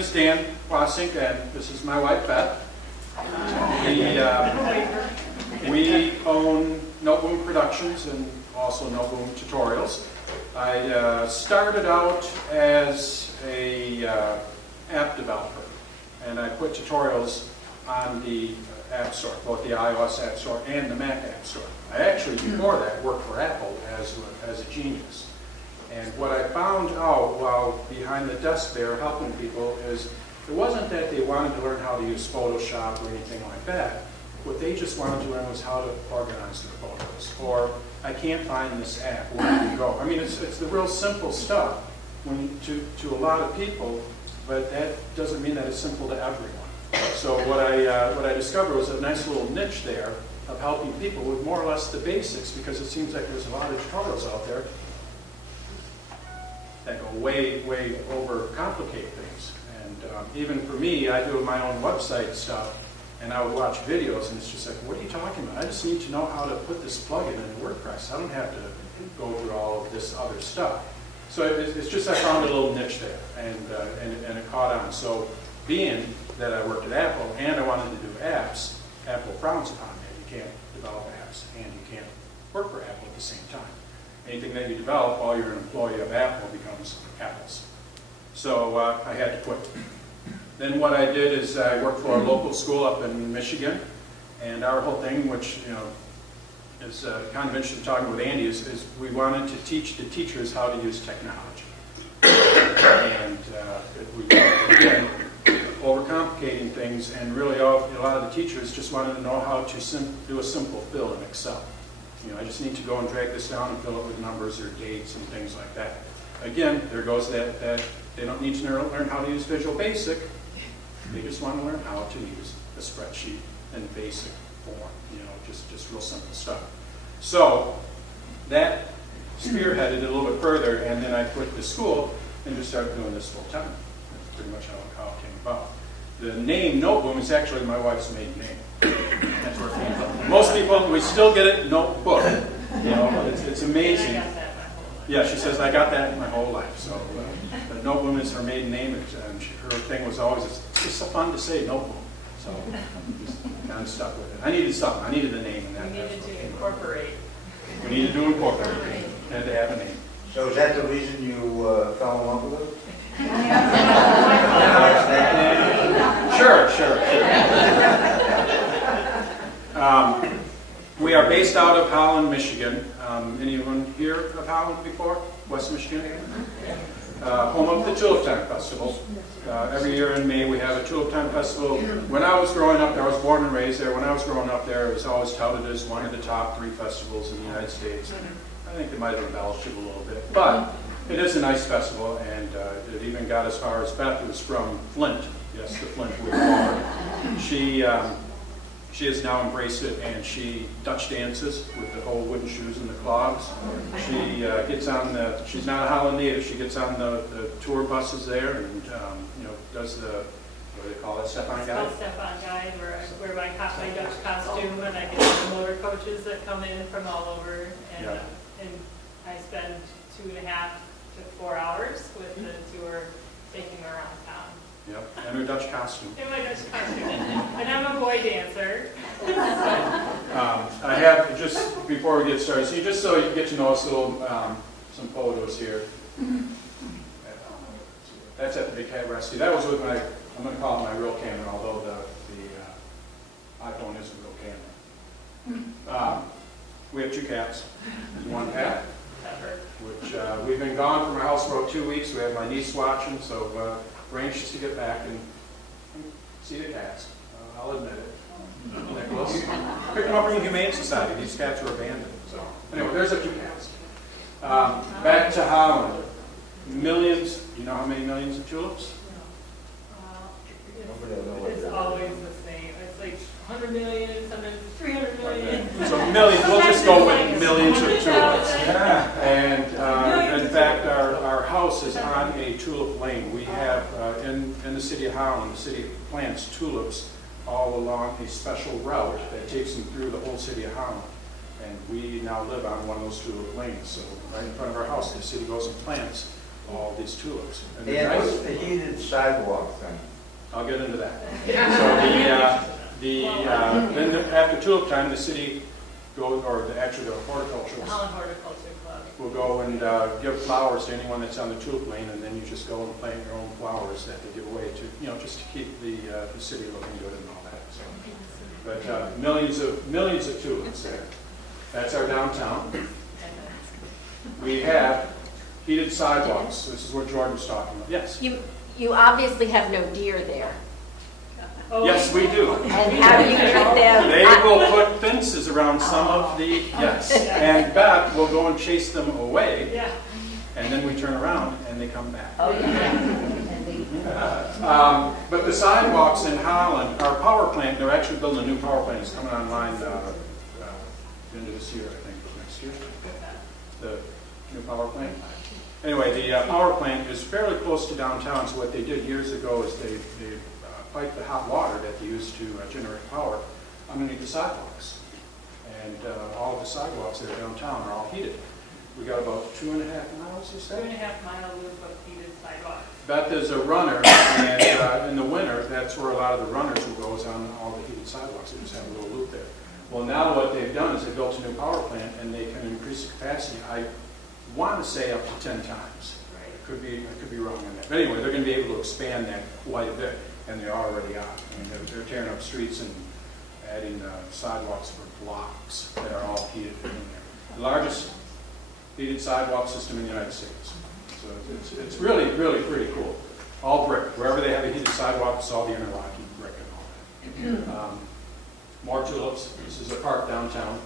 is Dan Wassink, and this is my wife, Beth. We own No Boom Productions and also No Boom Tutorials. I started out as a app developer, and I put tutorials on the App Store, both the iOS App Store and the Mac App Store. I actually, before that, worked for Apple as a genius. And what I found out while behind the desk there helping people is it wasn't that they wanted to learn how to use Photoshop or anything like that. What they just wanted to learn was how to organize their photos. Or, I can't find this app, where do you go? I mean, it's the real simple stuff to a lot of people, but that doesn't mean that it's simple to everyone. So what I discovered was a nice little niche there of helping people with more or less the basics, because it seems like there's a lot of tutorials out there that go way, way over complicate things. And even for me, I do my own website stuff, and I would watch videos, and it's just like, what are you talking about? I just need to know how to put this plugin into WordPress. I don't have to go through all of this other stuff. So it's just I found a little niche there, and it caught on. So being that I worked at Apple and I wanted to do apps, Apple frowns upon that. You can't develop apps and you can't work for Apple at the same time. Anything that you develop while you're an employee of Apple becomes Apple's. So I had to quit. Then what I did is I worked for a local school up in Michigan, and our whole thing, which is kind of interesting talking with Andy, is we wanted to teach the teachers how to use technology. And again, overcomplicating things, and really a lot of the teachers just wanted to know how to do a simple fill in Excel. I just need to go and drag this down and fill it with numbers or dates and things like that. Again, there goes that they don't need to learn how to use Visual Basic. They just want to learn how to use a spreadsheet in basic form. Just real simple stuff. So that spearheaded it a little bit further, and then I quit the school and just started doing this full time. That's pretty much how it came about. The name No Boom is actually my wife's maiden name. That's where it came from. Most people, we still get it notebook. It's amazing. I got that my whole life. Yeah, she says, I got that my whole life. So, but No Boom is her maiden name, and her thing was always, it's just so fun to say No Boom. So, just kind of stuck with it. I needed something. I needed a name. And We needed to incorporate. We needed to incorporate. Had to have a name. So is that the reason you fell in love with it? Sure. We are based out of Holland, Michigan. Anyone here of Holland before? West Michigan? Home of the Tulip Time Festival. Every year in May we have a Tulip Time Festival. When I was growing up there, I was born and raised there. When I was growing up there, it was always touted as one of the top 3 festivals in the United States. I think they might have embellished it a little bit. But it is a nice festival, and it even got as far as Beth, who's from Flint. Yes, the Flint we call. She has now embraced it, and she Dutch dances with the whole wooden shoes and the clogs. She gets on she's not a Holland native, she gets on the tour buses there and does the, what do they call it, step-on guide? I'll step on guide where I wear my Dutch costume, and I get the motor coaches that come in from all over, and I spend 2.5 to 4 hours with the tour taking her around town. Yep, and her Dutch costume. In my Dutch costume. And I'm a boy dancer. I have, just before we get started, just so you get to know us a little, some photos here. That's at the Big Cat Rescue. That was with I'm going to call it my real camera, although the iPhone is a real camera. We have 2 cats. There's 1 cat, which we've been gone from our house for about 2 weeks. We have my niece watching, so we're anxious to get back and see the cats. I'll admit it. Nicholas. Picked them up from the Humane Society. These cats were abandoned. So anyway, there's a 2 cats. Back to Holland. Millions. Do you know how many millions of tulips? It's always the same. It's like 100 million, sometimes 300 million. So millions. We'll just go with millions of tulips. And in fact, our house is on a tulip lane. We have in the city of Holland, the city plants tulips all along a special route that takes them through the whole city of Holland. And we now live on one of those tulip lanes. So right in front of our house, the city goes and plants all these tulips. And And they're nice. what's the heated sidewalk thing? I'll get into that. So then after tulip time, the city goes, or actually the horticulturalists Holland Horticulture Club. will go and give flowers to anyone that's on the tulip lane, and then you just go and plant your own flowers that they give away to, just to keep the city looking good and all that. So, but millions of tulips there. That's our downtown. We have heated sidewalks. This is what Jordan was talking about. Yes. You obviously have no deer there. Oh, Yes, we do. And how do you treat them? They will put fences around some of the, yes, and Beth will go and chase them away, Yeah. and then we turn around and they come back. Oh, yeah. But the sidewalks in Holland, our power plant, they're actually building a new power plant. It's coming online end of this year, I think, next year. The new power plant. Anyway, the power plant is fairly close to downtown, so what they did years ago is they piped the hot water that they use to generate power underneath the sidewalks. And all of the sidewalks that are downtown are all heated. We got about 2.5 miles, you said? 2.5 miles of heated sidewalks. Beth is a runner, and in the winter, that's where a lot of the runners will go, is on all the heated sidewalks. They just have a little loop there. Well, now what they've done is they built a new power plant, and they can increase the capacity, I want to say up to 10 times. Right. I could be wrong on that. But anyway, they're going to be able to expand that quite a bit, and they already are. I mean, they're tearing up streets and adding sidewalks for blocks that are all heated in there. The largest heated sidewalk system in the United States. So it's really, really pretty cool. All brick. Wherever they have a heated sidewalk, it's all the interlocking brick and all that. More tulips. This is a park downtown.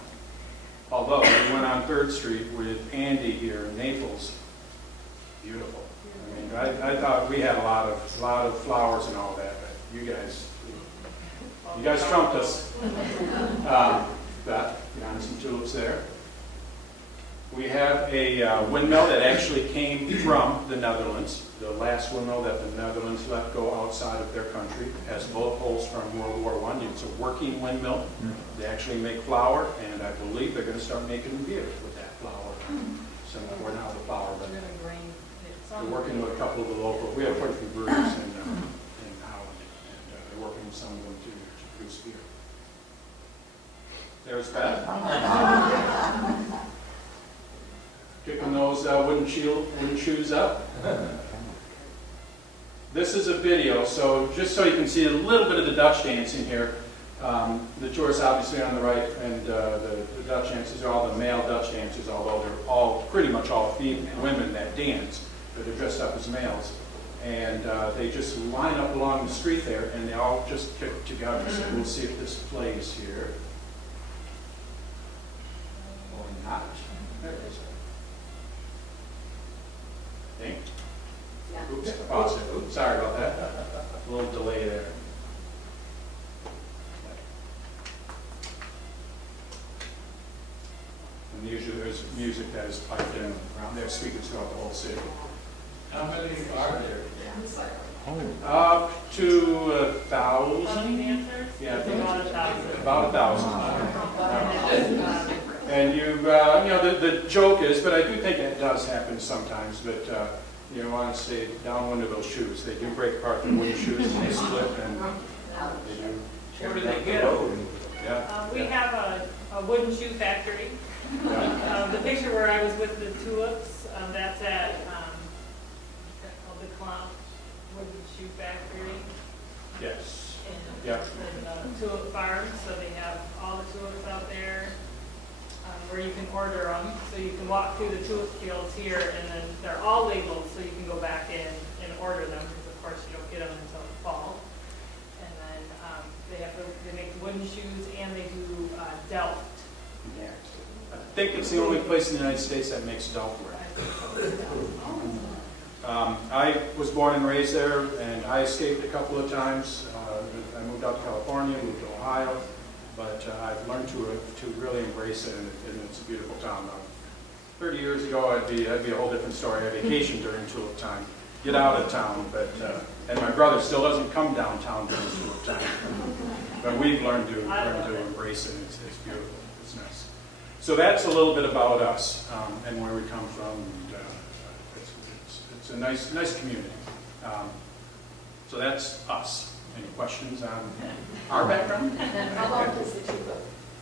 Although we went on 3rd Street with Andy here in Naples. Beautiful. I mean, I thought we had a lot of flowers and all that, but you guys trumped us. Beth, you got some tulips there. We have a windmill that actually came from the Netherlands. The last windmill that the Netherlands let go outside of their country. It has bullet holes from World War I. It's a working windmill. They actually make flour, and I believe they're going to start making beer with that flour. So we're not the flour, but they're working with a couple of the local. We have quite a few breweries in Holland, and they're working with some of them to produce beer. There's Beth. Kicking those wooden shoes up. This is a video, so just so you can see a little bit of the Dutch dancing here. The tourists obviously on the right, and the Dutch dancers are all the male Dutch dancers, although they're all pretty much all women that dance, but they're dressed up as males. And they just line up along the street there, and they all just kick together. So we'll see if this plays here. Or not. There it is. Think? Oops, I paused it. Oops, sorry about that. A little delay there. And usually there's music that is piped in around there, speakers throughout the whole city. How many are there? Up to 1,000. How many dancers? Yeah, I think About 1,000. About 1,000. And the joke is, but I do think it does happen sometimes, but you want to stay downwind of those shoes. They do break apart the wooden shoes and they split, and they do. Where do they go? Yeah. We have a wooden shoe factory. The picture where I was with the tulips, that's at the Clown Wooden Shoe Factory. Yes. In Yep. the tulip farm, so they have all the tulips out there where you can order them. So you can walk through the tulip fields here, and then they're all labeled, so you can go back in and order them, because of course you don't get them until the fall. And then they make wooden shoes, and they do Delft. Yeah. I think it's the only place in the United States that makes Delft wear. I was born and raised there, and I escaped a couple of times. I moved out to California, moved to Ohio, but I've learned to really embrace it, and it's a beautiful town. 30 years ago, that'd be a whole different story. I vacation during tulip time, get out of town, but and my brother still doesn't come downtown during tulip time. But we've learned to embrace it. It's beautiful. It's nice. So that's a little bit about us and where we come from. And, it's a nice community. So that's us. Any questions on our background? How long does the tulip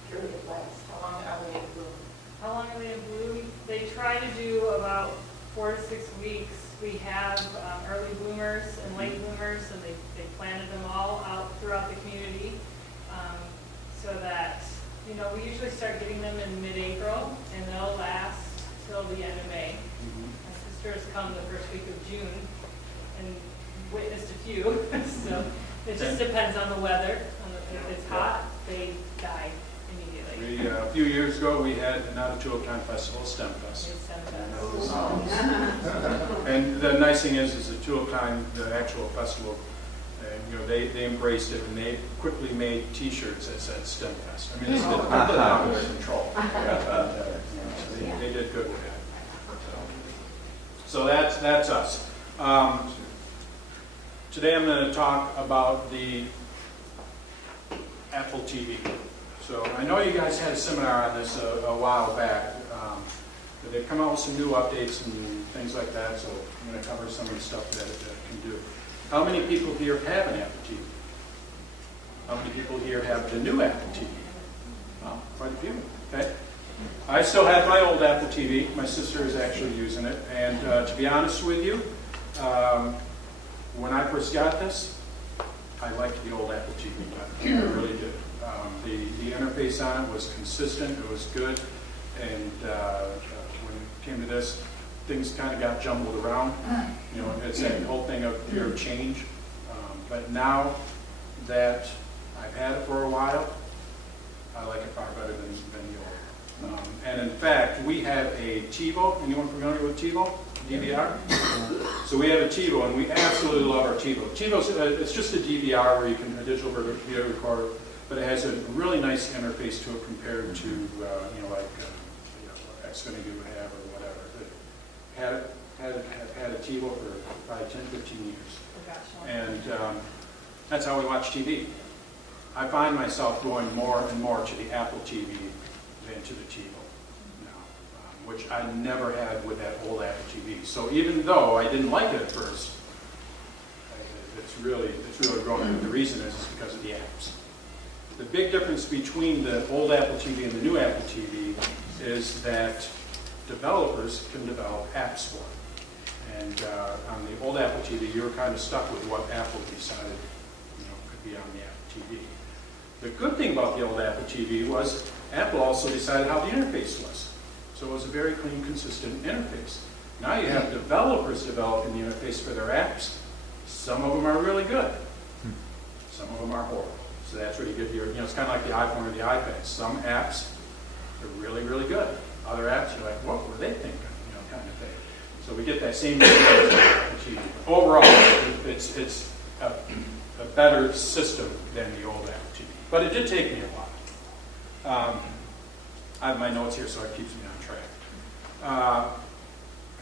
period last? How long are they in bloom? How long are they in bloom? They try to do about 4 to 6 weeks. We have early bloomers and late bloomers, and they planted them all out throughout the community so that, you know, we usually start getting them in mid-April, and they'll last till the end of May. My sister has come the first week of June and witnessed a few, so it just depends on the weather. If it's hot, they die immediately. A few years ago, we had not a Tulip Time Festival, STEM Fest. It's December. And the nice thing is the Tulip Time, the actual festival, you know, they embraced it, and they quickly made T-shirts that said STEM Fest. I mean, it's completely out of their control. So they did good with that. So that's us. Today I'm going to talk about the Apple TV. So I know you guys had a seminar on this a while back. But they've come out with some new updates and things like that, so I'm going to cover some of the stuff that it can do. How many people here have an Apple TV? How many people here have the new Apple TV? Well, quite a few. Okay. I still have my old Apple TV. My sister is actually using it. And to be honest with you, when I first got this, I liked the old Apple TV. I really did. The interface on it was consistent. It was good. And when it came to this, things kind of got jumbled around. You know, it's that whole thing of fear of change. But now that I've had it for a while, I like it far better than the old. And in fact, we have a TiVo. Anyone familiar with TiVo? DVR? So we have a TiVo, and we absolutely love our TiVo. TiVo's it's just a DVR where you can a digital video recorder, but it has a really nice interface to it compared to you know, like Xfinity would have or whatever. I've had a TiVo for probably 10, 15 years. And that's how we watch TV. I find myself going more and more to the Apple TV than to the TiVo now, which I never had with that old Apple TV. So even though I didn't like it at first, it's really growing. The reason is because of the apps. The big difference between the old Apple TV and the new Apple TV is that developers can develop apps for it. And on the old Apple TV, you were kind of stuck with what Apple decided, you know, could be on the Apple TV. The good thing about the old Apple TV was Apple also decided how the interface was. So it was a very clean, consistent interface. Now you have developers developing the interface for their apps. Some of them are really good. Some of them are horrible. So that's where you get your, you know, it's kind of like the iPhone or the iPad. Some apps are really, really good. Other apps, you're like, what were they thinking? You know, kind of thing. So we get that same experience. Overall, it's a better system than the old Apple TV. But it did take me a while. I have my notes here, so it keeps me on track.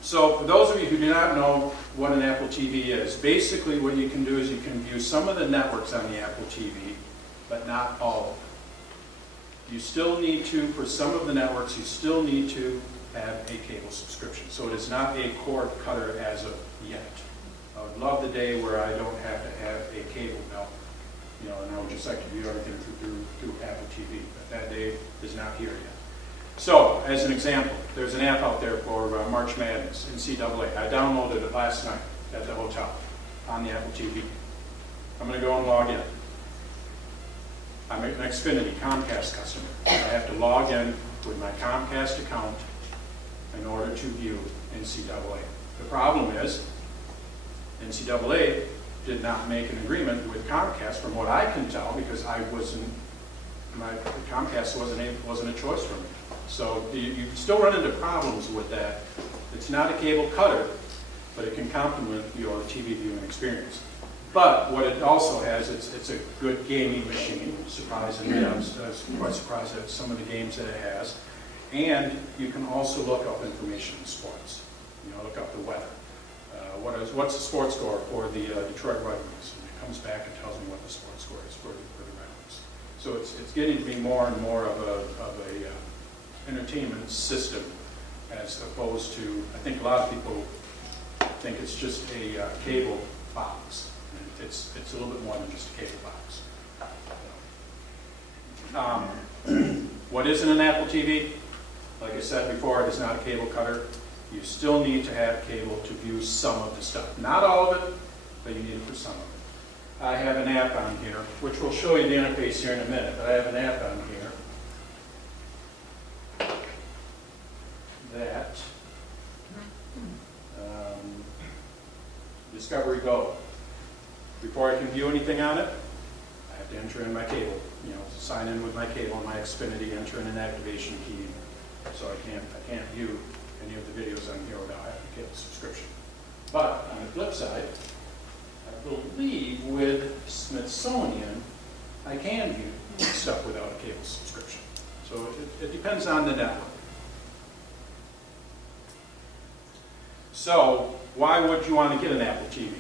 So for those of you who do not know what an Apple TV is, basically what you can do is you can view some of the networks on the Apple TV, but not all of them. You still need to, for some of the networks, you still need to have a cable subscription. So it is not a cord cutter as of yet. I would love the day where I don't have to have a cable bill, you know, and I would just like to view everything through Apple TV. But that day is not here yet. So, as an example, there's an app out there for March Madness, NCAA. I downloaded it last night at the hotel on the Apple TV. I'm going to go and log in. I'm an Xfinity Comcast customer. I have to log in with my Comcast account in order to view NCAA. The problem is, NCAA did not make an agreement with Comcast, from what I can tell, because Comcast wasn't a choice for me. So you still run into problems with that. It's not a cable cutter, but it can complement your TV viewing experience. But what it also has, it's a good gaming machine, surprisingly. I was quite surprised at some of the games that it has. And you can also look up information in sports. You know, look up the weather. What's the sports score for the Detroit Red Wings? And it comes back and tells me what the sports score is for the Red Wings. So it's getting to be more and more of a entertainment system, as opposed to, I think a lot of people think it's just a cable box. It's a little bit more than just a cable box. What isn't an Apple TV? Like I said before, it is not a cable cutter. You still need to have cable to view some of the stuff. Not all of it, but you need it for some of it. I have an app on here, which will show you the interface here in a minute, but I have an app on here that Discovery Go. Before I can view anything on it, I have to enter in my cable. Sign in with my cable on my Xfinity, enter in an activation key, so I can't view any of the videos on here without having a cable subscription. But on the flip side, I believe with Smithsonian, I can view stuff without a cable subscription. So it depends on the network. So why would you want to get an Apple TV?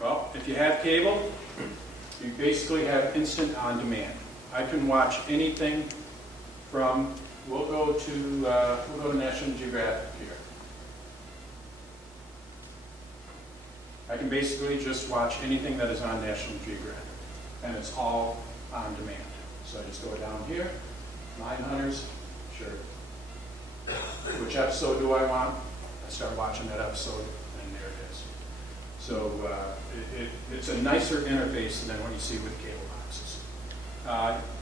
Well, if you have cable, you basically have instant on-demand. I can watch anything from, we'll go to National Geographic here. I can basically just watch anything that is on National Geographic, and it's all on demand. So I just go down here, Mine Hunters, sure. Which episode do I want? I start watching that episode, and there it is. So it's a nicer interface than what you see with cable boxes.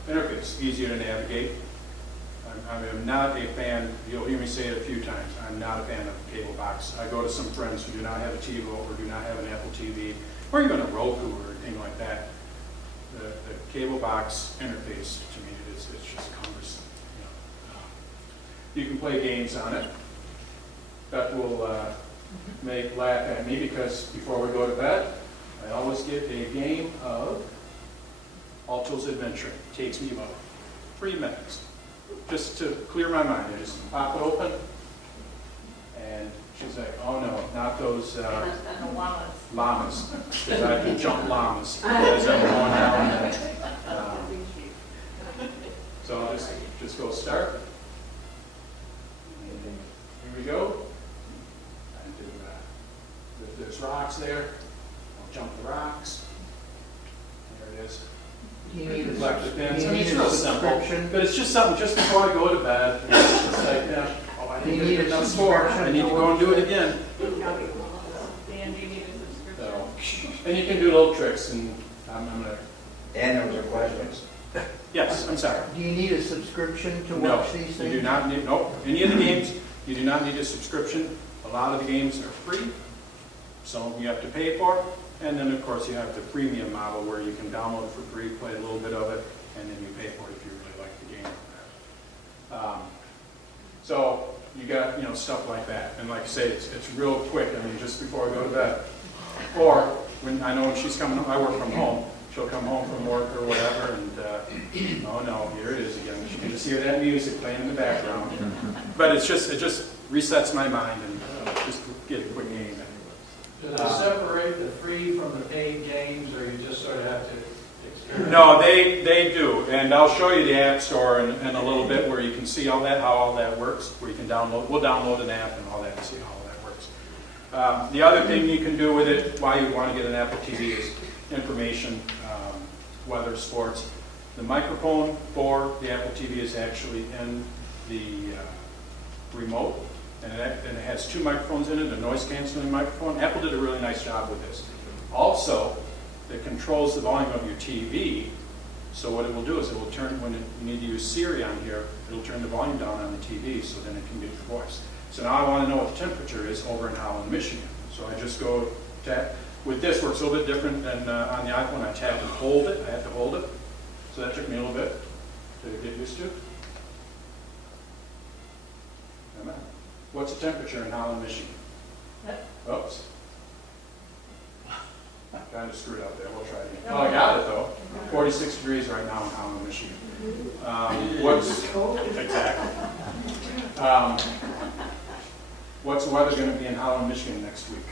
Interface, easier to navigate. I'm not a fan, you'll hear me say it a few times, I'm not a fan of cable box. I go to some friends who do not have a TiVo or do not have an Apple TV, or even a Roku or anything like that. The cable box interface, to me, it's just cumbersome. You can play games on it. Beth will laugh at me because before we go to bed, I always get a game of Alto's Adventure. It takes me about 3 minutes. Just to clear my mind, I just pop it open, and she's like, oh no, not those llamas, because I can jump llamas as I'm going down. So I'll just go start. Here we go. I do, if there's rocks there, I'll jump the rocks. There it is. Do you need a Collect the pins. I mean, it's need a real simple, subscription? but it's just something just before I go to bed. It's just like, I Do you need to need get a enough score. I need to go and do it again. Dan, do you need a subscription? So, and you can do little tricks, and I'm gonna. And there was a question. Yes, I'm sorry. Do you need a subscription to No, watch these you things? do not need. Nope. Any of the games, you do not need a subscription. A lot of the games are free. Some of them you have to pay for, and then of course you have the premium model where you can download it for free, play a little bit of it, and then you pay for it if you really like the game. So you got stuff like that, and like I say, it's real quick. I mean, just before I go to bed, or when I know when she's coming home, I work from home. She'll come home from work or whatever, and oh no, here it is again. She can just hear that music playing in the background. But it just resets my mind and just get a quick game. Do they separate the free from the paid games, or you just sort of have to experiment? No, they do, and I'll show you the App Store in a little bit where you can see all that, how all that works. Where you can we'll download an app and all that and see how all that works. The other thing you can do with it, why you want to get an Apple TV, is information, weather, sports. The microphone for the Apple TV is actually in the remote, and it has 2 microphones in it, a noise canceling microphone. Apple did a really nice job with this. Also, it controls the volume of your TV, so what it will do is it will turn, when you need to use Siri on here, it'll turn the volume down on the TV so then it can get your voice. So now I want to know what the temperature is over in Holland, Michigan. So I just go tap. With this, works a little bit different than on the iPhone. I tap and hold it. I have to hold it. So that took me a little bit to get used to. Come on. What's the temperature in Holland, Michigan? Oops. Kind of screwed up there. We'll try it again. Oh, I got it though. 46 degrees right now in Holland, Michigan. What's the weather going to be in Holland, Michigan next week?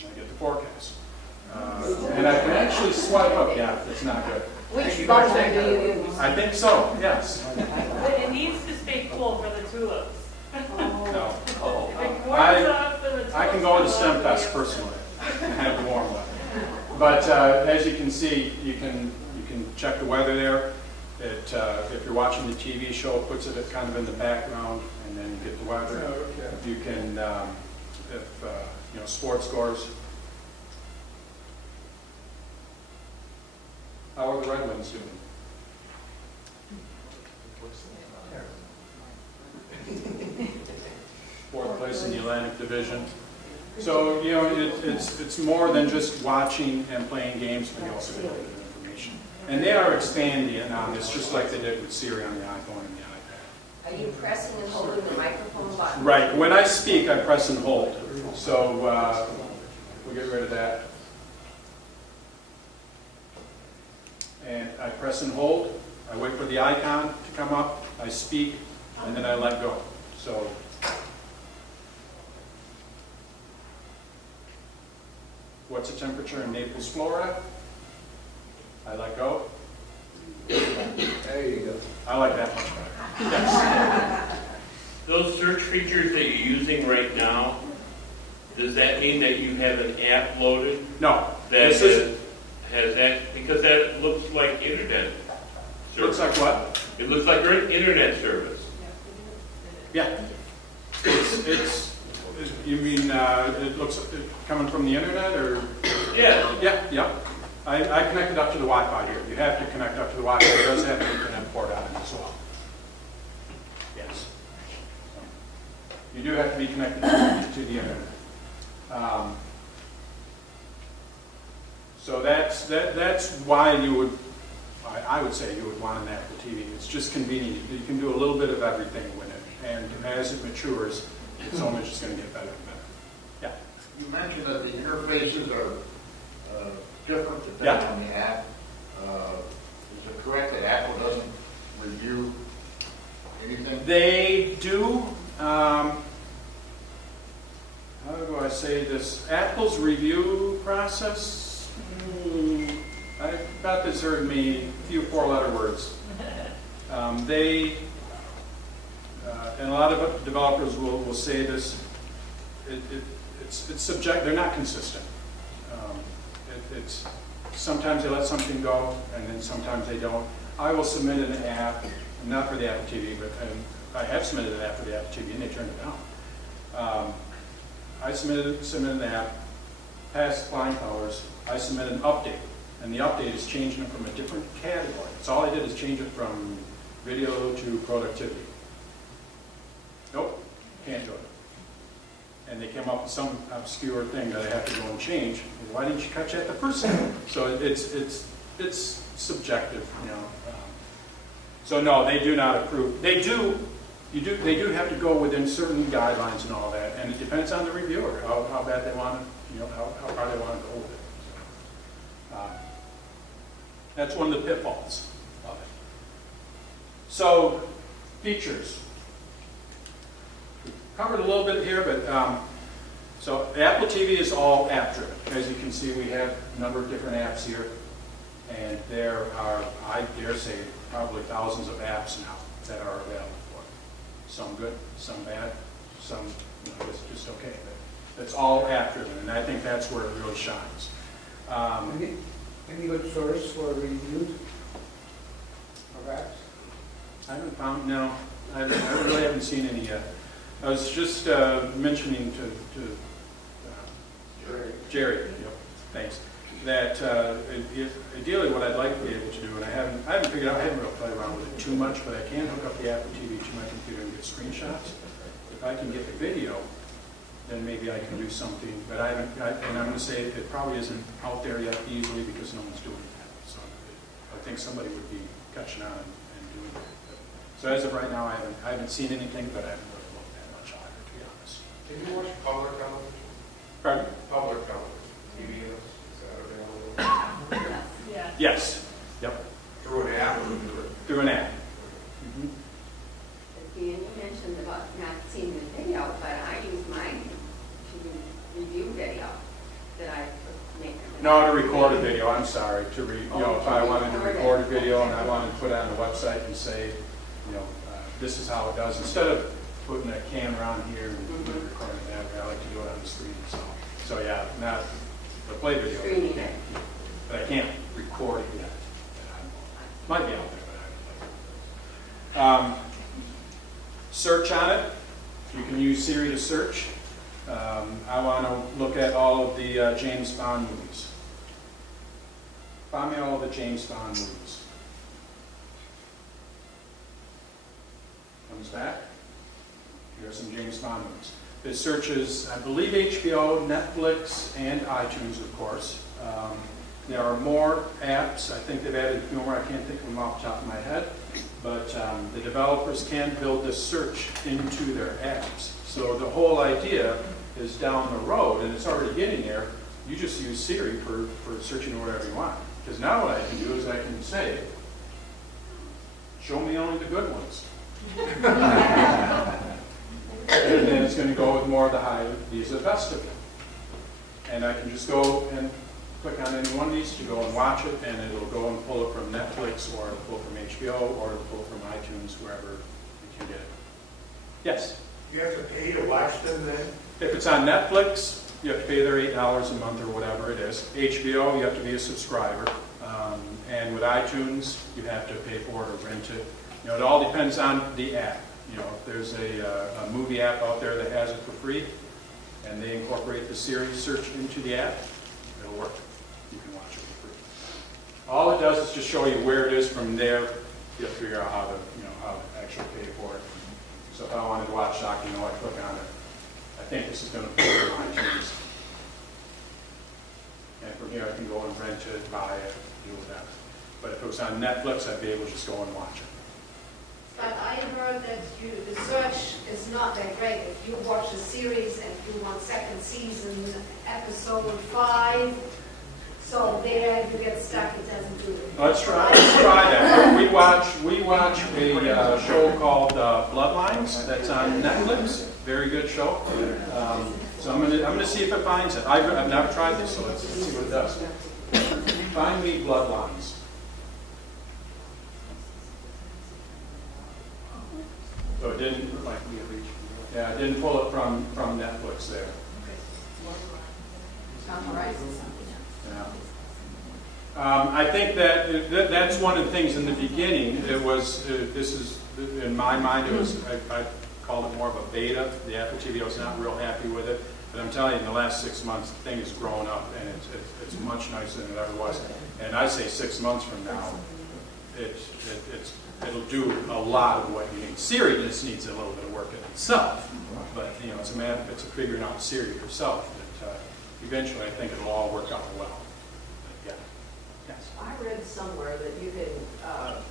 I get the forecast. And I can actually swipe up. Yeah, it's not good. Which phone do you use? I think so, yes. But it needs to stay cool for the tulips. No. If it warms up and the I can toes go to come STEM up, Fest yeah. personally and have the warm weather. But as you can see, you can check the weather there. It, if you're watching the TV show, it puts it kind of in the background, and then you get the weather. Okay. You can, sports scores. How are the Red Wings doing? Fourth place in the Atlantic Division. So, it's more than just watching and playing games, but you also get a bit of information. And they are expanding on this, just like they did with Siri on the iPhone and the iPad. Are you pressing and holding the microphone button? Right, when I speak, I press and hold. So, we'll get rid of that. And I press and hold, I wait for the icon to come up, I speak, and then I let go. So, what's the temperature in Naples, Florida? I let go. There you go. I like that much better. Yes. Those search features that you're using right now, does that mean that you have an app loaded No, that this is, has that? Because that looks like internet looks service. like what? It looks like your internet service. Yeah. It's you mean, it looks coming from the internet, or? Yeah. Yeah. I connected up to the Wi-Fi here. You have to connect up to the Wi-Fi. It does have an internet port on it as well. Yes. You do have to be connected to the internet. So that's why you would, I would say you would want an Apple TV. It's just convenient. You can do a little bit of everything with it. And as it matures, it's only just going to get better and better. Yeah. You mentioned that the interfaces are different depending Yeah. on the app. Is it correct that Apple doesn't review anything? They do, how do I say this? Apple's review process, I bet this heard me a few four-letter words. And a lot of developers will say this, it's subject, they're not consistent. It's sometimes they let something go, and then sometimes they don't. I will submit an app, not for the Apple TV, but I have submitted an app for the Apple TV, and they turned it down. I submitted an app, passed flying colors. I submitted an update, and the update is changing it from a different category. So all I did is change it from video to productivity. Nope, can't do it. And they came up with some obscure thing that I have to go and change. Why didn't you catch that the first time? So it's subjective, So no, they do not approve. They do have to go within certain guidelines and all that, and it depends on the reviewer how bad they want it, how far they want to go with it. So, that's one of the pitfalls of it. So features. Covered a little bit here, but so the Apple TV is all app driven. As you can see, we have a number of different apps here, and there are, I dare say, probably thousands of apps now that are available for it. Some good, some bad, some just okay. But it's all app driven, and I think that's where it really shines. Any good source for reviews of apps? I haven't found, no, I really haven't seen any yet. I was just mentioning to Jerry, thanks, that ideally what I'd like to be able to do, and I haven't figured out, I haven't really played around with it too much, but I can hook up the Apple TV to my computer and get screenshots. If I can get the video, then maybe I can do something, but and I'm going to say it probably isn't out there yet easily because no one's doing it. So I think somebody would be catching on and doing it. So as of right now, I haven't seen anything, but I haven't really looked that much either, to be honest. Can you watch public television? Pardon? Public television, TV, is that available? Yeah. Yes. Yep. Through an app or through it? Through an app. You mentioned about not seeing the video, but I use mine to review video that I make. No, to record a video, I'm sorry, if I wanted to record a video and I wanted to put it on the website and say, this is how it does, instead of putting a camera on here and recording that. I like to do it on the screen, so yeah, not the play video. Screening can't, but I can't record it yet. Might be out there, but I would like to. Search on it. You can use Siri to search. I want to look at all of the James Bond movies. Find me all of the James Bond movies. Comes back. Here are some James Bond movies. It searches, I believe, HBO, Netflix, and iTunes, of course. There are more apps. I think they've added a few more. I can't think of them off the top of my head. But the developers can build this search into their apps. So the whole idea is down the road, and it's already getting there. You just use Siri for searching whatever you want. Because now what I can do is I can say, show me only the good ones. And then it's going to go with more of the high, these are the best of them. And I can just go and click on any one of these to go and watch it, and it'll go and pull it from Netflix, or it'll pull from HBO, or it'll pull from iTunes, wherever you can get it. Yes? You have to pay to watch them then? If it's on Netflix, you have to pay their $8 a month or whatever it is. HBO, you have to be a subscriber. And with iTunes, you have to pay for it or rent it. You know, it all depends on the app. You know, if there's a movie app out there that has it for free, and they incorporate the Siri search into the app, it'll work. You can watch it for free. All it does is just show you where it is. From there, you have to figure out how to actually pay for it. So if I wanted to watch Doc, I click on it. I think this is going to put it on iTunes. And from here, I can go and rent it, buy it, do whatever. But if it was on Netflix, I'd be able to just go and watch it. But I heard that the search is not that great. If you watch a series and you want second season, episode 5, so there if you get stuck, it doesn't do it. Let's try that. We watch a show called Bloodlines that's on Netflix. Very good show. So I'm gonna see if it finds it. I've never tried this, so let's see what it does. Find me Bloodlines. So it didn't it didn't pull it from Netflix there. Yeah. I think that's one of the things in the beginning. It was this is in my mind. It was I called it more of a beta. The Apple TV, I was not real happy with it, but I'm telling you, in the last 6 months, the thing has grown up, and it's much nicer than it ever was. And I say 6 months from now, it'll do a lot of what you need. Siri just needs a little bit of work in itself, but it's a figuring out Siri yourself. That eventually, I think it'll all work out well. But yeah. Yes. I read somewhere that you can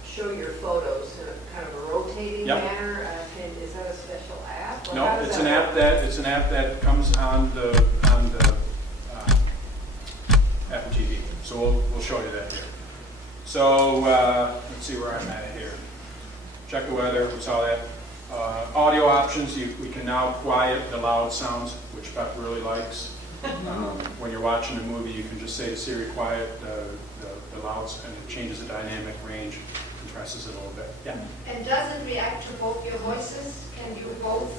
show your photos in a kind of a rotating manner. Is that a special app? Or No, it's an app that comes on the Apple TV. So we'll show you that here. So let's see where I'm at here. Check the weather. We saw that. Audio options. We can now quiet the loud sounds, which Beth really likes. When you're watching a movie, you can just say to Siri, quiet the louds, and it changes the dynamic range, compresses it a little bit. Yeah. And does it react to both your voices? Can you both?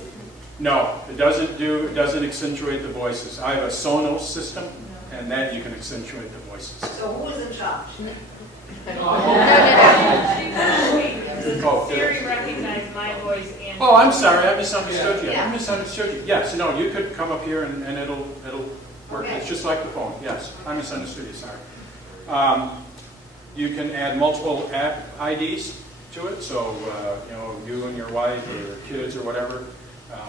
No, it doesn't accentuate the voices. I have a Sonos system, and that you can accentuate the voices. So who is in charge? Siri recognized my voice and. Oh, I'm sorry, I misunderstood you. Yeah. I misunderstood you. Yes, no, you could come up here and it'll work. Okay. It's just like the phone. Yes, I misunderstood you. Sorry. You can add multiple app IDs to it. So you and your wife or your kids or whatever.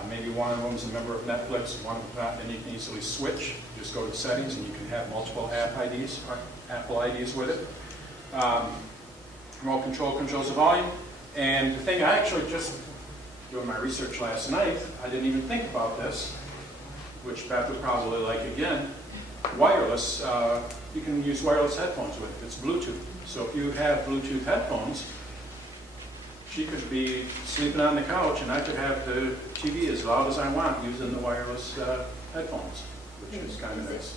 Maybe one of them is a member of Netflix, one of them not, then you can easily switch. Just go to settings and you can have multiple app IDs, or Apple IDs with it. Remote control controls the volume. And the thing I actually just, doing my research last night, I didn't even think about this, which Beth would probably like again. Wireless, you can use wireless headphones with it. It's Bluetooth. So if you have Bluetooth headphones, she could be sleeping on the couch and I could have the TV as loud as I want using the wireless headphones, which is kind of nice.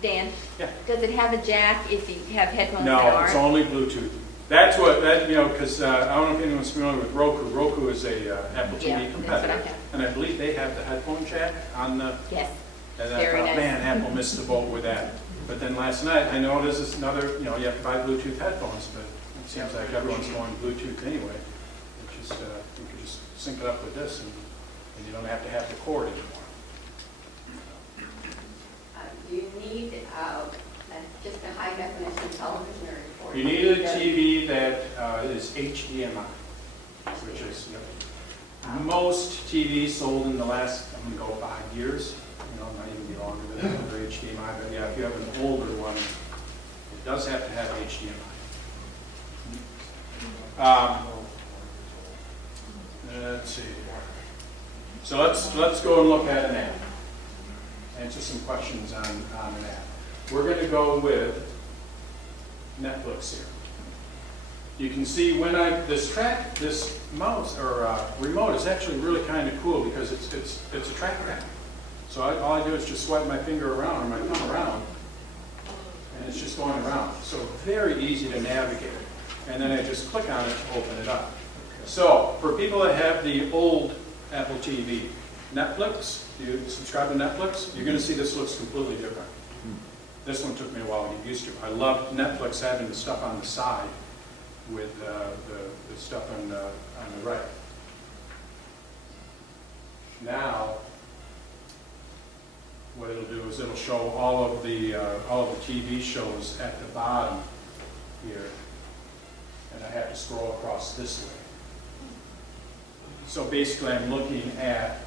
Dan, Yeah. does it have a jack if you have headphones that No, aren't? it's only Bluetooth. That's what, that, you know, because I don't know if anyone's familiar with Roku. Roku is a Apple Yeah, TV that's what I competitor. have. And I believe they have the headphone jack on the, Yes. and I Very thought, nice. man, Apple missed the boat with that. But then last night, I know this is another, you know, you have to buy Bluetooth headphones, but it seems like everyone's going Bluetooth anyway. It's just, you can just sync it up with this and you don't have to have the cord anymore. Do you need just a high definition television or? You need a TV that is HDMI, which is, you know, most TVs sold in the last, I'm going to go 5 years, you know, might even be longer than that for HDMI, but yeah, if you have an older one, it does have to have HDMI. Let's see. So let's go and look at an app. Answer some questions on an app. We're going to go with Netflix here. You can see when this mouse or remote is actually really kind of cool because it's a trackpad. So all I do is just swipe my finger around or my thumb around, and it's just going around. So very easy to navigate. And then I just click on it to open it up. So for people that have the old Apple TV, Netflix, you subscribe to Netflix, you're going to see this looks completely different. This one took me a while to get used to. I love Netflix having the stuff on the side with the stuff on the right. Now, what it'll do is it'll show all of the TV shows at the bottom here, and I have to scroll across this way. So basically, I'm looking at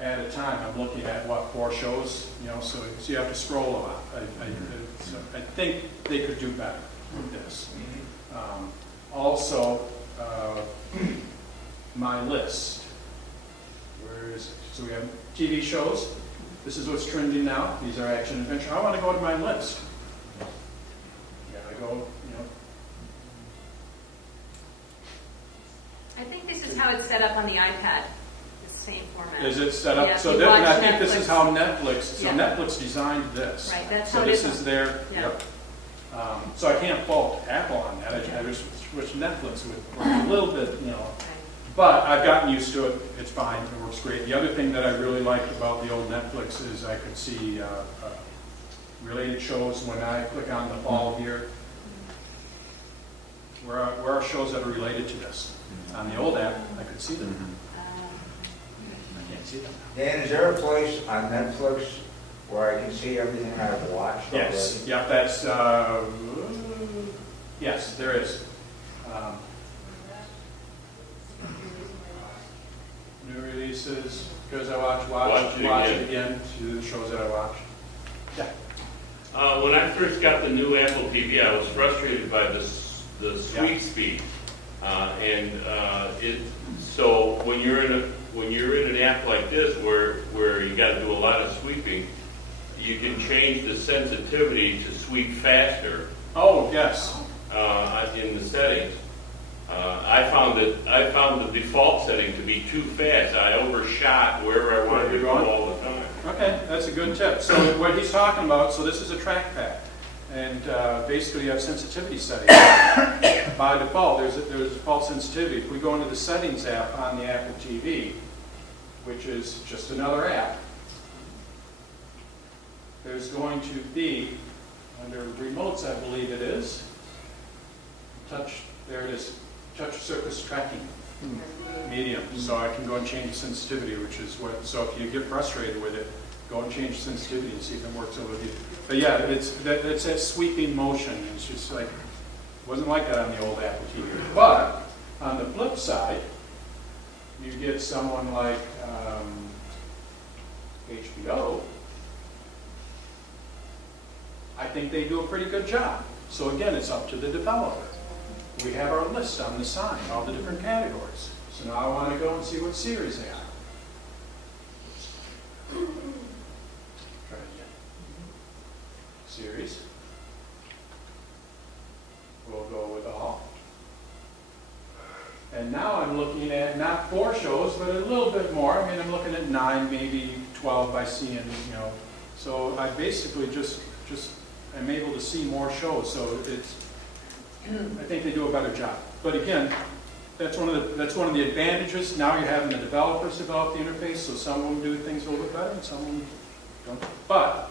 a time, I'm looking at, 4 shows, you know, so you have to scroll a lot. I think they could do better with this. Also, my list. Where is it? So we have TV shows. This is what's trending now. These are action adventure. I want to go to my list. Gotta go, you know. I think this is how it's set up on the iPad, the same format. Is it set up? Yeah, So you that, and I watch think this is Netflix. how Netflix, so Yeah. Netflix designed this. Right, that's so how it this is. is their, Yeah. yep. So I can't fault Apple on that. I just wish Netflix would work a little bit, you know. But I've gotten used to it. It's fine. It works great. The other thing that I really liked about the old Netflix is I could see related shows when I click on the ball here. Where are shows that are related to this? On the old app, I could see them. I can't see them now. Dan, is there a place on Netflix where I can see everything I've watched already? Yes. Yep. That's yes. There is. New releases, because I watch it again, to the shows that I watch. Yeah. When I first got the new Apple TV, I was frustrated by the sweep speed, so when you're in an app like this where you got to do a lot of sweeping, you can change the sensitivity to sweep faster. Oh yes. In the settings. I found the default setting to be too fast. I overshot wherever I wanted to go all the time. Okay, that's a good tip. So what he's talking about, so this is a trackpad, and basically you have sensitivity settings. By default, there's a default sensitivity. If we go into the settings app on the Apple TV, which is just another app, there's going to be, under remotes I believe it is, touch, there it is, touch surface tracking. Medium, so I can go and change the sensitivity, which is what, so if you get frustrated with it, go and change the sensitivity and see if it works over with you. But yeah, it's that sweeping motion. It's just like, it wasn't like that on the old Apple TV. But on the flip side, you get someone like HBO. I think they do a pretty good job. So again, it's up to the developer. We have our list on the side, all the different categories. So now I want to go and see what series they are. Try it again. Series. We'll go with all. And now I'm looking at not 4 shows, but a little bit more. I mean, I'm looking at 9, maybe 12 by seeing, you know. So I basically just am able to see more shows. So it's I think they do a better job. But again, that's one of the advantages. Now you're having the developers develop the interface, so some of them do things a little bit better and some of them don't. But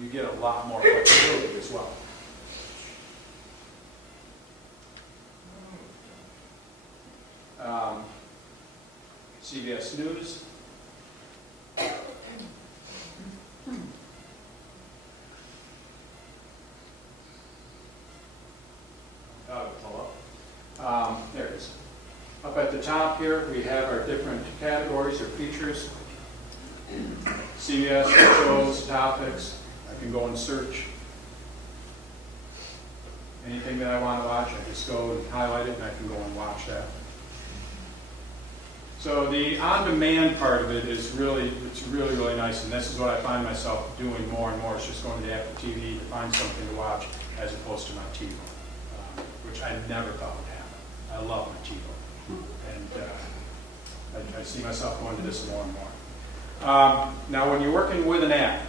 you get a lot more flexibility as well. CBS News. There it is. Up at the top here, we have our different categories or features. CBS shows, topics. I can go and search anything that I want to watch. I just go and highlight it, and I can go and watch that. So the on-demand part of it is really nice, and this is what I find myself doing more and more. Is just going to the Apple TV to find something to watch, as opposed to my TiVo, which I never thought would happen. I love my TiVo, and I see myself going to this more and more. Now, when you're working with an app,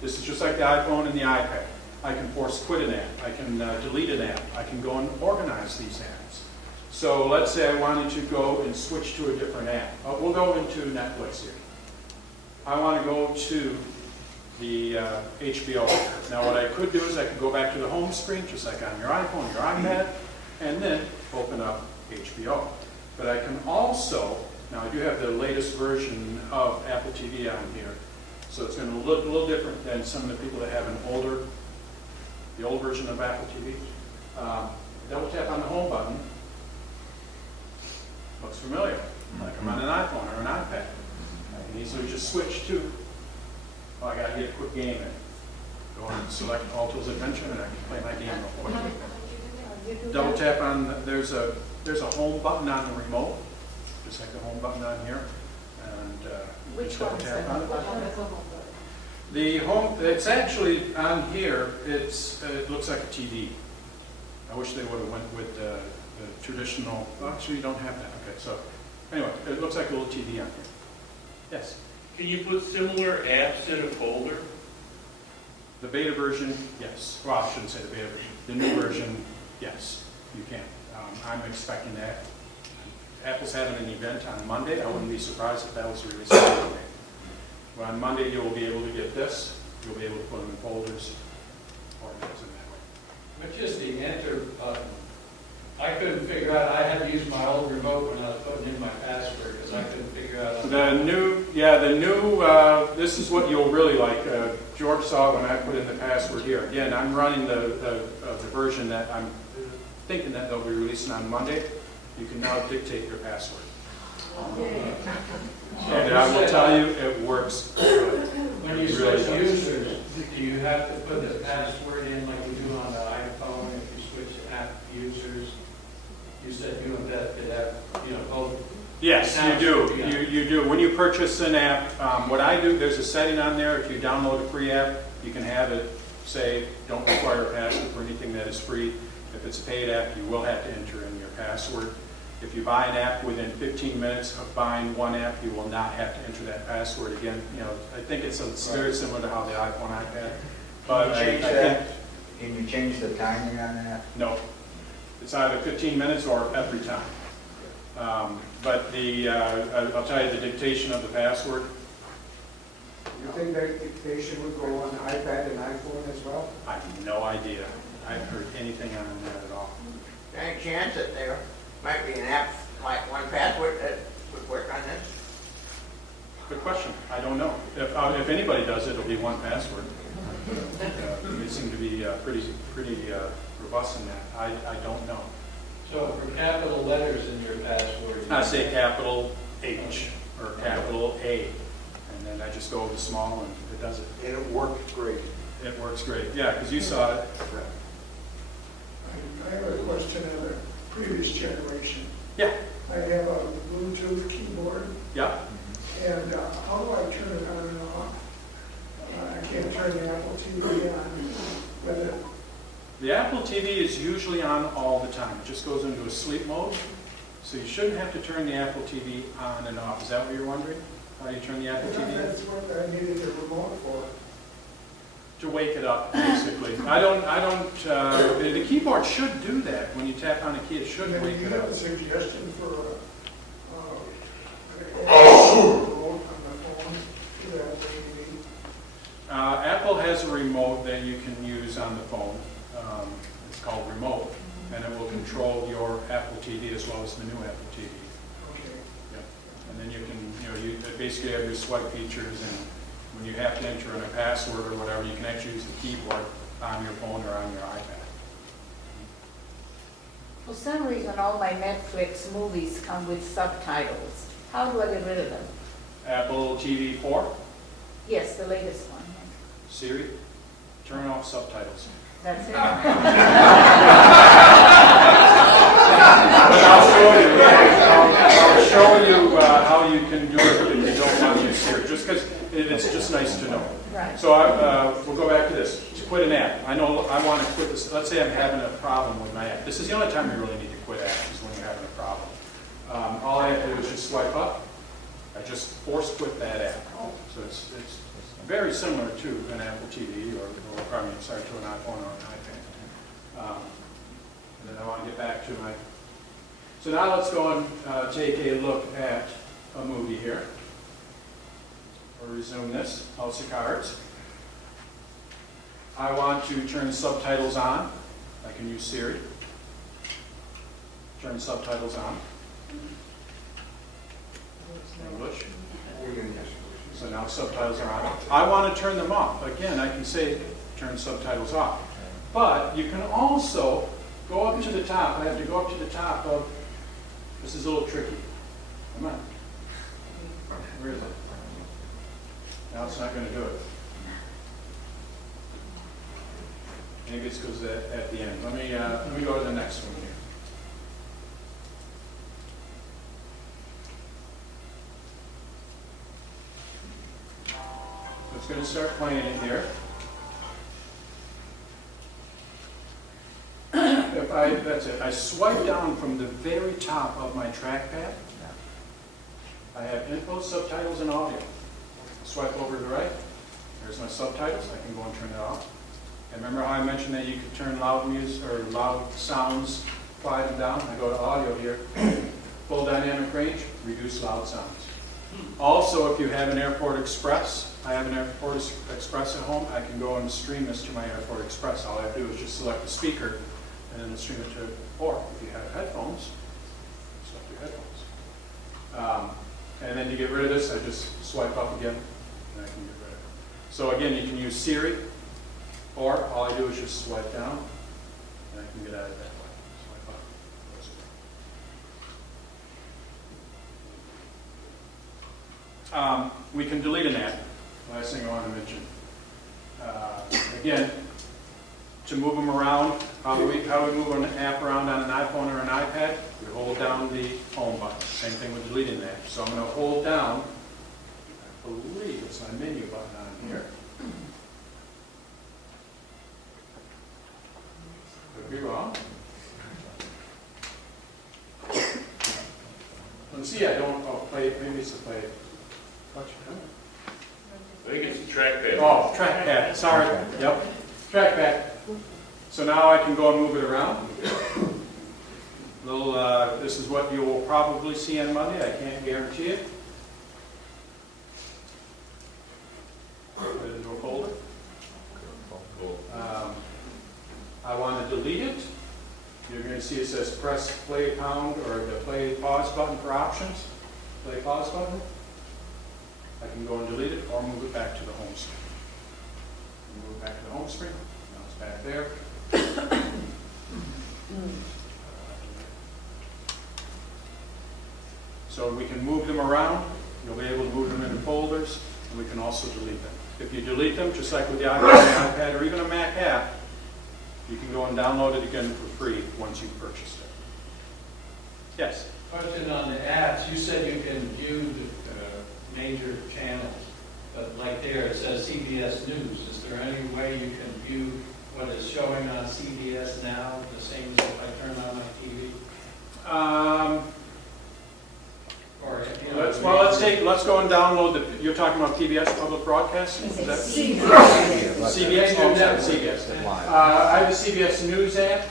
this is just like the iPhone and the iPad. I can force quit an app. I can delete an app. I can go and organize these apps. So let's say I wanted to go and switch to a different app. We'll go into Netflix here. I want to go to the HBO. Now what I could do is I could go back to the home screen, just like on your iPhone, your iPad, and then open up HBO. But I can also, now I do have the latest version of Apple TV on here, so it's going to look a little different than some of the people that have the old version of Apple TV. Double tap on the home button. Looks familiar, like I'm on an iPhone or an iPad. I can easily just switch to, well, I got to get a quick game in. Go and select Alto's Adventure, and I can play my game real quick. Double tap on, there's a home button on the remote, just like the home button on here. And just double tap on it. The home, it's actually on here, it looks like a TV. I wish they would have went with the traditional, well, actually you don't have that. Okay, so anyway, it looks like a little TV on here. Yes? Can you put similar apps in a folder? The beta version, yes. Well, I shouldn't say the beta version. The new version, yes, you can. I'm expecting that. Apple's having an event on Monday. I wouldn't be surprised if that was released on Monday. Well, on Monday, you'll be able to get this. You'll be able to put them in folders, organize them that way. But just the enter button, I couldn't figure out, I had to use my old remote when I was putting in my password, because I couldn't figure out. The new, this is what you'll really like. George saw when I put in the password here. Again, I'm running the version that I'm thinking that they'll be releasing on Monday. You can now dictate your password. And I will tell you, it works good. When you switch users, do you have to put the password in like you do on the iPhone if you switch app users? You said you and Beth could have, both. Yes, you do. You do. When you purchase an app, what I do, there's a setting on there. If you download a free app, you can have it say, don't require a password for anything that is free. If it's a paid app, you will have to enter in your password. If you buy an app within 15 minutes of buying one app, you will not have to enter that password again. I think it's very similar to how the iPhone, iPad. But Can you change the timing on that? No. It's either 15 minutes or every time. But I'll tell you the dictation of the password. You think that dictation would go on iPad and iPhone as well? I have no idea. I haven't heard anything on that at all. Any chance that there might be an app like 1Password that would work on this? Good question. I don't know. If anybody does it, it'll be 1Password. They seem to be pretty robust in that. I don't know. So for capital letters in your password? I say capital H or capital A, and then I just go with the small and it does it. And it worked great. It works great. Yeah, because you saw it. I have a question on the previous generation. Yeah. I have a Bluetooth keyboard, Yeah. and how do I turn it on and off? I can't turn the Apple TV on with it. The Apple TV is usually on all the time. It just goes into a sleep mode. So you shouldn't have to turn the Apple TV on and off. Is that what you're wondering? How do you turn the Apple TV on? That's what I needed the remote for. To wake it up, basically. the keyboard should do that. When you tap on the key, it should And then wake you it have up. a suggestion for on the phone to that lady. Apple has a remote that you can use on the phone. It's called Remote, and it will control your Apple TV as well as the new Apple TV. Okay. Yep. And then you can, you basically have your swipe features, and when you have to enter in a password or whatever, you can actually use the keyboard on your phone or on your iPad. For some reason, all my Netflix movies come with subtitles. How do I get rid of them? Apple TV 4, Yes, the latest one. Siri, turn off subtitles. That's it. But I'll show you how you can do it if you don't want to use Siri, just because it's just nice to know. Right. So we'll go back to this. To quit an app. I know I want to quit this. Let's say I'm having a problem with my app. This is the only time you really need to quit apps, is when you're having a problem. All I have to do is just swipe up. I just force quit that app. So it's very similar to an Apple TV or to an iPhone or an iPad. And then I want to get back to my... So now let's go and take a look at a movie here. We'll resume this, House of Cards. I want to turn subtitles on. I can use Siri. Turn subtitles on. English. So now subtitles are on. I want to turn them off. Again, I can say turn subtitles off. But you can also go up to the top. I have to go up to the top of, this is a little tricky. Come on. Where is it? Now it's not going to do it. Maybe it's because at the end. Let me go to the next one here. It's going to start playing it here. That's it. I swipe down from the very top of my trackpad. I have info, subtitles, and audio. Swipe over to the right. There's my subtitles. I can go and turn it off. And remember how I mentioned that you could turn loud music or loud sounds, quiet them down? I go to audio here. Full dynamic range, reduce loud sounds. Also, if you have an Airport Express, I have an Airport Express at home, I can go and stream this to my Airport Express. All I have to do is just select the speaker and then stream it to it. Or if you have headphones, select your headphones. And then to get rid of this, I just swipe up again and I can get rid of it. So again, you can use Siri, or all I do is just swipe down and I can get out of that way. Swipe up. We can delete an app. Last thing I want to mention. Again, to move them around, how do we move an app around on an iPhone or an iPad? We hold down the home button. Same thing with deleting an app. So I'm going to hold down, I believe it's my menu button on here. Could be wrong. Let's see, I don't, play, maybe it's the play. I think it's the trackpad. Oh, trackpad, sorry. Yep, trackpad. So now I can go and move it around. This is what you will probably see on Monday. I can't guarantee it. Put it into a folder. I want to delete it. You're going to see it says press play pound or the play pause button for options. Play pause button. I can go and delete it or move it back to the home screen. Move it back to the home screen. Now it's back there. So we can move them around. You'll be able to move them into folders, and we can also delete them. If you delete them, just like with the iPad or even a Mac app, you can go and download it again for free once you've purchased it. Yes? Question on the apps. You said you can view the major channels, but like there it says CBS News. Is there any way you can view what is showing on CBS now, the same as if I turn on my TV? Or let's go and download the, you're talking about PBS Public Broadcasting? Is that- CBS, oh, sorry, CBS. I have a CBS News app.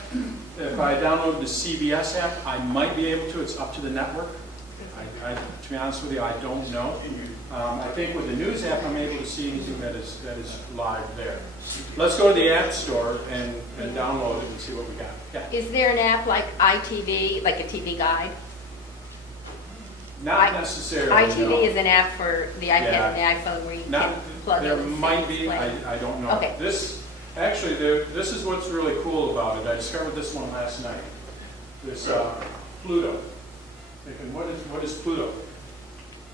If I download the CBS app, I might be able to, it's up to the network. To be honest with you, I don't know. I think with the news app, I'm able to see anything that is live there. Let's go to the App Store and download it and see what we got. Yeah. Is there an app like ITV, like a TV guide? Not necessarily, ITV no. is an app for the iPad Yeah. and the iPhone where you Not, can plug in. there and might see be, what's I don't know. Okay. This is what's really cool about it. I discovered this one last night. This Pluto. Thinking, what is Pluto?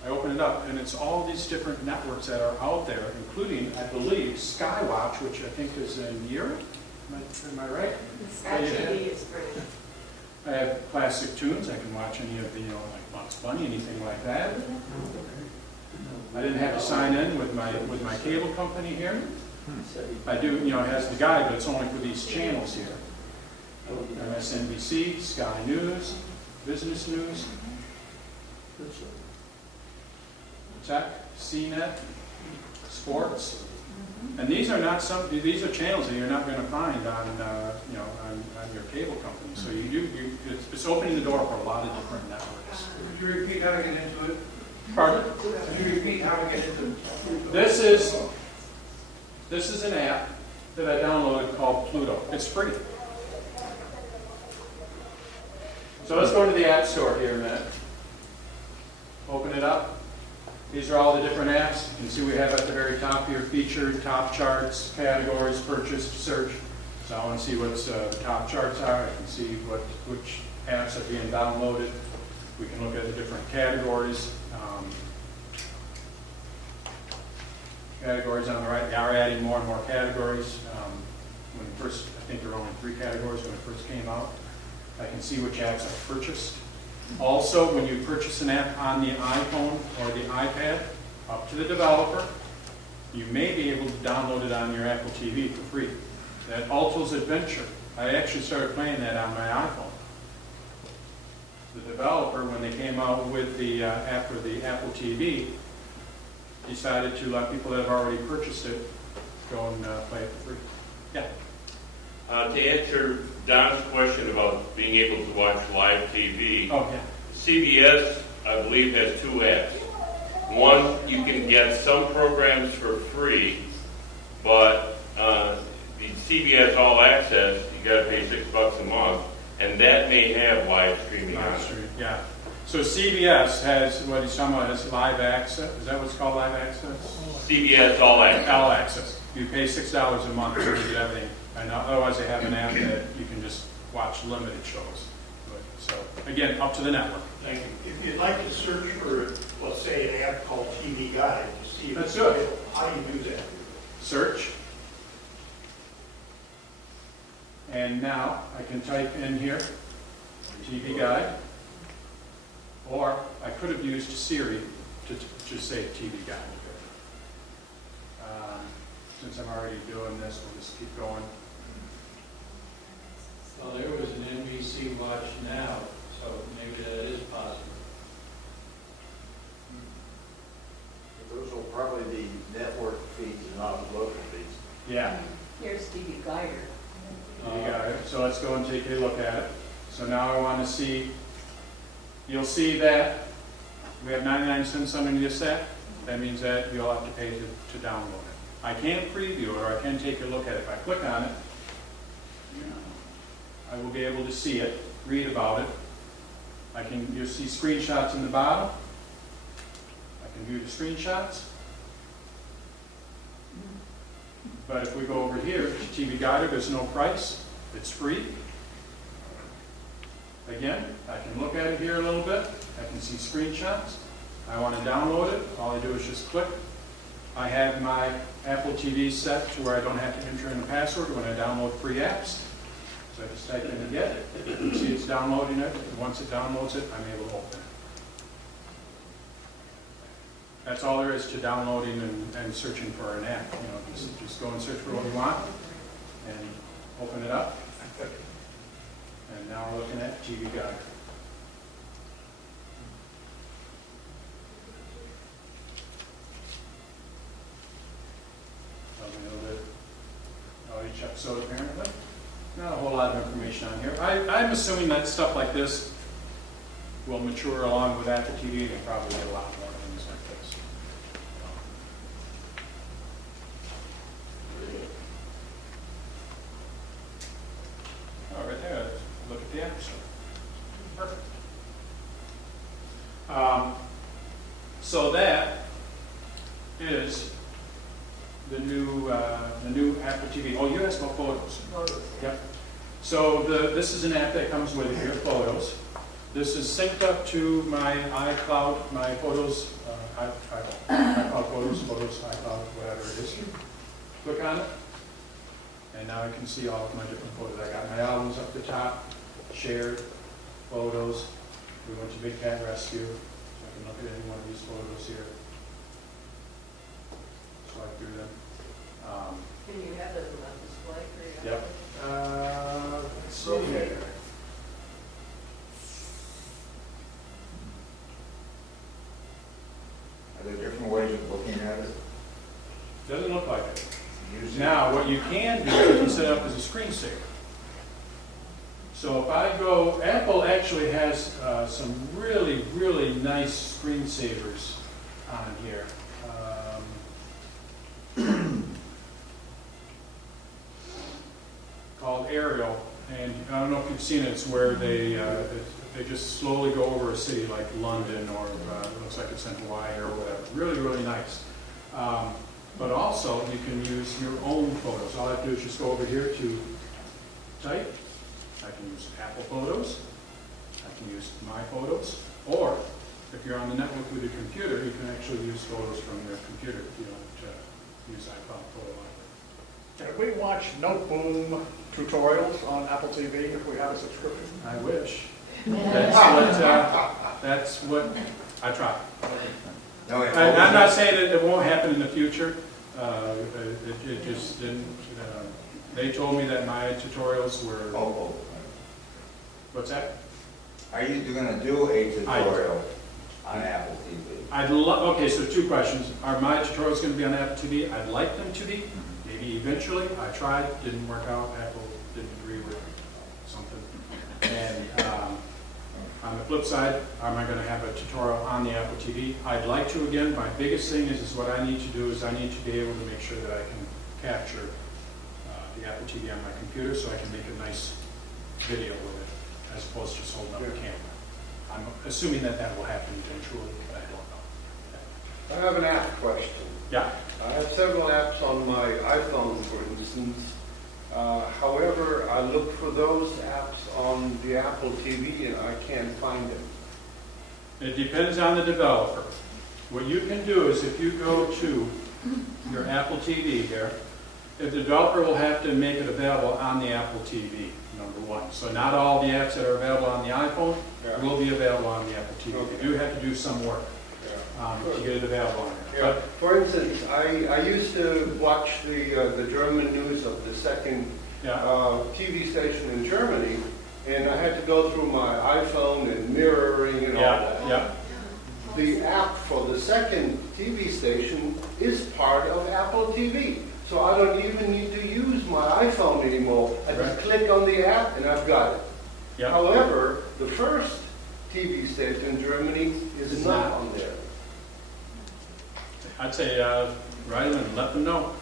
I open it up, and it's all these different networks that are out there, including, I believe, Skywatch, which I think is in Europe. Am I right? Sky TV is free. I have classic tunes. I can watch any of the, like Bugs Bunny, anything like that. I didn't have to sign in with my cable company here. I do, it has the guide, but it's only for these channels here. MSNBC, Sky News, Business News, Tech, CNET, Sports. And these are not these are channels that you're not going to find on your cable company. So it's opening the door for a lot of different networks. Could you repeat how to get into it? Pardon? Could you repeat how to get into it? This is an app that I downloaded called Pluto. It's free. So let's go to the App Store here a minute. Open it up. These are all the different apps. You can see we have at the very top here, featured, top charts, categories, purchased, search. So I want to see what the top charts are. I can see which apps are being downloaded. We can look at the different categories. Categories on the right. They are adding more and more categories. When first, I think there were only 3 categories when it first came out. I can see which apps are purchased. Also, when you purchase an app on the iPhone or the iPad, up to the developer, you may be able to download it on your Apple TV for free. That Alto's Adventure, I actually started playing that on my iPhone. The developer, when they came out with the app for the Apple TV, decided to let people that have already purchased it go and play it for free. Yeah. To answer Don's question about being able to watch live TV, Oh, yeah. CBS, I believe, has 2 apps. One, you can get some programs for free, but the CBS All Access, you got to pay $6 a month, and that may have live streaming on it. Yeah. So CBS has, what he's talking about, is live access. Is that what's called live access? CBS All Access. All access. You pay $6 a month to get everything. And otherwise, they have an app that you can just watch limited shows. So, again, up to the network. Thank you. If you'd like to search for, let's say, an app called TV Guide, to see if Let's it's do it. available, how do you do that? Search. And now I can type in here, TV Guide. Or I could have used Siri to just say TV Guide. Since I'm already doing this, we'll just keep going. Well, there was an NBC Watch Now, so maybe that is possible. Those will probably be network feeds and not local feeds. Yeah. Here's TV Guider. TV Guide. So let's go and take a look at it. So now I want to see, you'll see that we have 99 cents underneath this app. That means that you'll have to pay to download it. I can't preview it, or I can take a look at it. If I click on it, I will be able to see it, read about it. You'll see screenshots in the bottom. I can view the screenshots. But if we go over here to TV Guide, there's no price. It's free. Again, I can look at it here a little bit. I can see screenshots. I want to download it. All I do is just click. I have my Apple TV set to where I don't have to enter in a password when I download free apps. So I just type in and get it. You can see it's downloading it. And once it downloads it, I'm able to open it. That's all there is to downloading and searching for an app. Just go and search for what you want and open it up. And now we're looking at TV Guide. each episode apparently. Not a whole lot of information on here. I'm assuming that stuff like this will mature along with Apple TV and probably get a lot more things like this. Oh, right there, let's look at the episode. Perfect. So that is the new Apple TV. Oh, you asked about photos. Yep. So this is an app that comes with your photos. This is synced up to my iCloud, my photos, iCloud photos, iCloud, whatever it is. Click on it, and now I can see all of my different photos. I got my albums up the top, shared photos. We went to Big Cat Rescue. I can look at any one of these photos here. Swipe through them. Can you have those on display for your? Yep. Let's see here. Are there different ways of looking at it? Doesn't look like it. Using Now, what you can do, you can set it up as a screensaver. So if I go, Apple actually has some really, really nice screensavers on here. Called Arial, and I don't know if you've seen it. It's where they just slowly go over a city like London, or it looks like it's in Hawaii or whatever. Really, really nice. But also, you can use your own photos. All I have to do is just go over here to Type. I can use Apple Photos. I can use My Photos. Or, if you're on the network with your computer, you can actually use photos from your computer if you don't use iCloud Photo Library. Can we watch Noteboom tutorials on Apple TV if we have a subscription? I wish. That's what I try. No, I'm not saying that it won't happen in the future. It just didn't. They told me that my tutorials were. Oh. What's that? Are you going to do a tutorial on Apple TV? I'd love. Okay, so two questions. Are my tutorials going to be on Apple TV? I'd like them to be. Maybe eventually. I tried, didn't work out. Apple didn't agree with something. And on the flip side, am I going to have a tutorial on the Apple TV? I'd like to again. My biggest thing is what I need to do is I need to be able to make sure that I can capture the Apple TV on my computer so I can make a nice video with it as opposed to just holding up the camera. I'm assuming that will happen eventually, but I don't know. I have an app question. Yeah. I have several apps on my iPhone, for instance. However, I look for those apps on the Apple TV and I can't find them. It depends on the developer. What you can do is if you go to your Apple TV here, the developer will have to make it available on the Apple TV, number one. So not all the apps that are available on the iPhone will be available on the Apple TV. Okay. You do have to do some work to get it available on there. Yeah. For instance, I used to watch the German news of the second TV station in Germany, and I had to go through my iPhone and mirroring and all that. Yeah. The app for the second TV station is part of Apple TV. So I don't even need to use my iPhone anymore. I just click on the app and I've got it. Yeah. However, the first TV station in Germany is not on there. I'd say write them and let them know.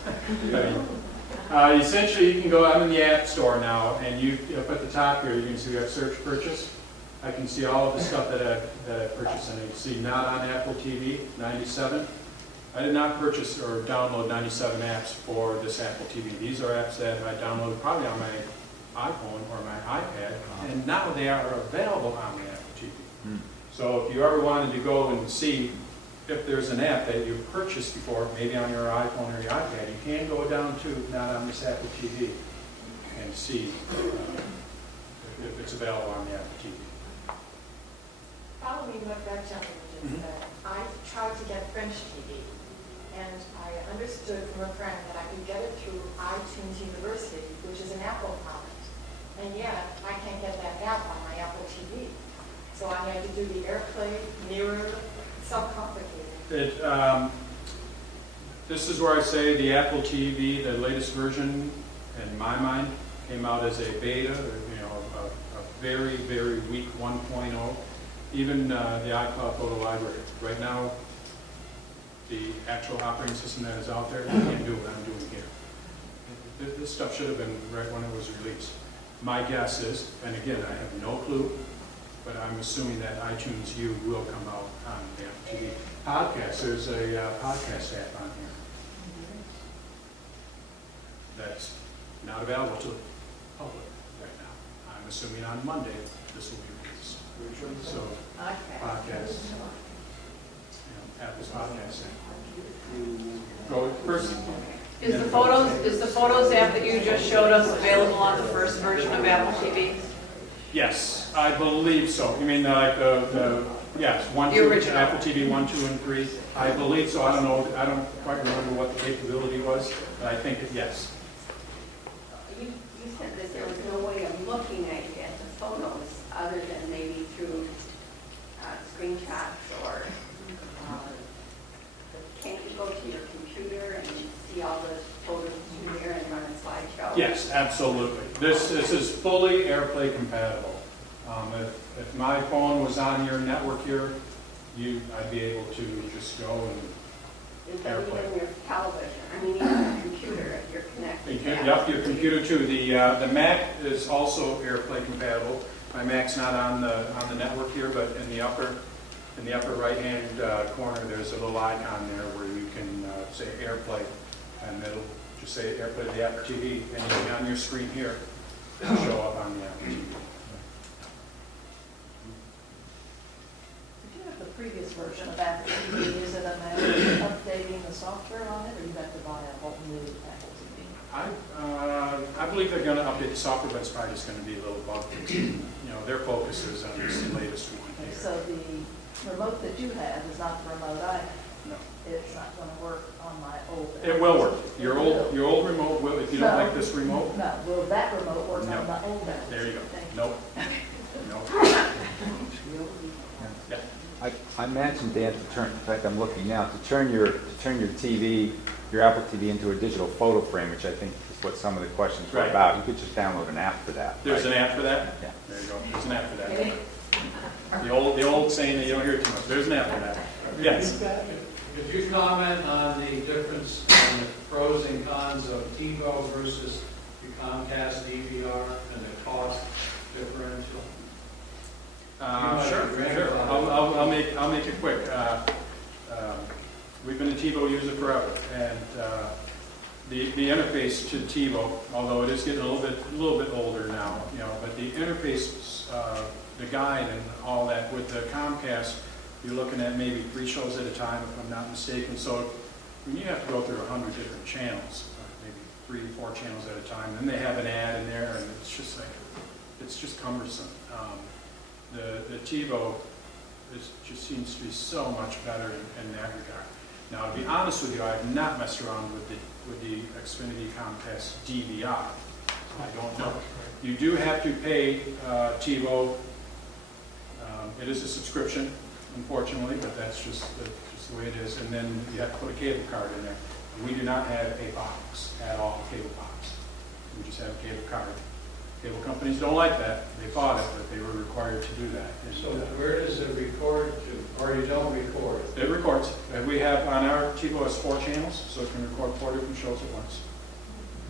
I mean, essentially, you can go out in the App Store now, and you up at the top here, you can see we have search purchase. I can see all of the stuff that I purchased, and you can see not on Apple TV, 97. I did not purchase or download 97 apps for this Apple TV. These are apps that I downloaded probably on my iPhone or my iPad, and now they are available on the Apple TV. So if you ever wanted to go and see if there's an app that you've purchased before, maybe on your iPhone or your iPad, you can go down to not on this Apple TV and see if it's available on the Apple TV. Following what that gentleman just said, I tried to get French TV, and I understood from a friend that I could get it through iTunes University, which is an Apple product, and yet I can't get that app on my Apple TV. So I had to do the AirPlay, mirror, so complicated. This is where I say the Apple TV, the latest version, in my mind, came out as a beta, you know, a very, very weak 1.0. Even the iCloud Photo Library. Right now, the actual operating system that is out there can't do what I'm doing here. This stuff should have been right when it was released. My guess is, and again, I have no clue, but I'm assuming that iTunes U will come out on the Apple TV. Podcast, there's a podcast app on here that's not available to the public right now. I'm assuming on Monday this will be released. So, podcast, Apple's podcast app. Go first. Is the Photos app that you just showed us available on the first version of Apple TV? Yes, I believe so. You mean like yes, The original. Apple TV 1, 2, and 3. I believe so. I don't know. I don't quite remember what the capability was, but I think that yes. You said that there was no way of looking at the photos other than maybe through screenshots or can't you go to your computer and see all the photos through there and run a slideshow? Yes, absolutely. This is fully AirPlay compatible. If my phone was on your network here, I'd be able to just go and AirPlay. Even your television, I mean even your computer if you're connected. Yep, your computer too. The Mac is also AirPlay compatible. My Mac's not on the network here, but in the upper right-hand corner, there's a little icon there where you can say AirPlay, and it'll just say AirPlay to the Apple TV. Anything on your screen here will show up on the Apple TV. If you have the previous version of Apple TV, is it a matter of updating the software on it, or you have to buy a whole new Apple TV? I believe they're going to update the software, but it's probably just going to be a little bug fix. You know, their focus is on this latest one And here. so the remote that you have is not the remote I have. No. It's not going to work on my old. It will work. Your old remote will. If you don't like this remote, No, will that remote work No. on the old Apple? there you go. Thank you. Nope. Nope. Yeah. I mentioned, Dan, to turn, in fact, I'm looking now, to turn your TV, your Apple TV into a digital photo frame, which I think is what some of the questions were Right. about. You could just download an app for that. There's right? an app for that? Yeah. There you go. There's an app for that. The old saying that you don't hear too much. There's an app for that. Yes. Could you comment on the difference in the pros and cons of TiVo versus the Comcast DVR and the cost differential? Sure. I'll make it quick. We've been a TiVo user forever, and the interface to TiVo, although it is getting a little bit older now, you know, but the interface, the guide and all that with the Comcast, you're looking at maybe 3 shows at a time, if I'm not mistaken. So when you have to go through 100 different channels, maybe 3 or 4 channels at a time, then they have an ad in there, and it's just cumbersome. The TiVo just seems to be so much better in that regard. Now, to be honest with you, I have not messed around with the Xfinity Comcast DVR. I don't know. You do have to pay TiVo. It is a subscription, unfortunately, but that's just the way it is. And then you have to put a cable card in there. We do not have a box at all, a cable box. We just have a cable card. Cable companies don't like that. They fought it, but they were required to do that. And, So where does it record to, or you don't record? It records. We have on our TiVo has 4 channels, so it can record 4 different shows at once.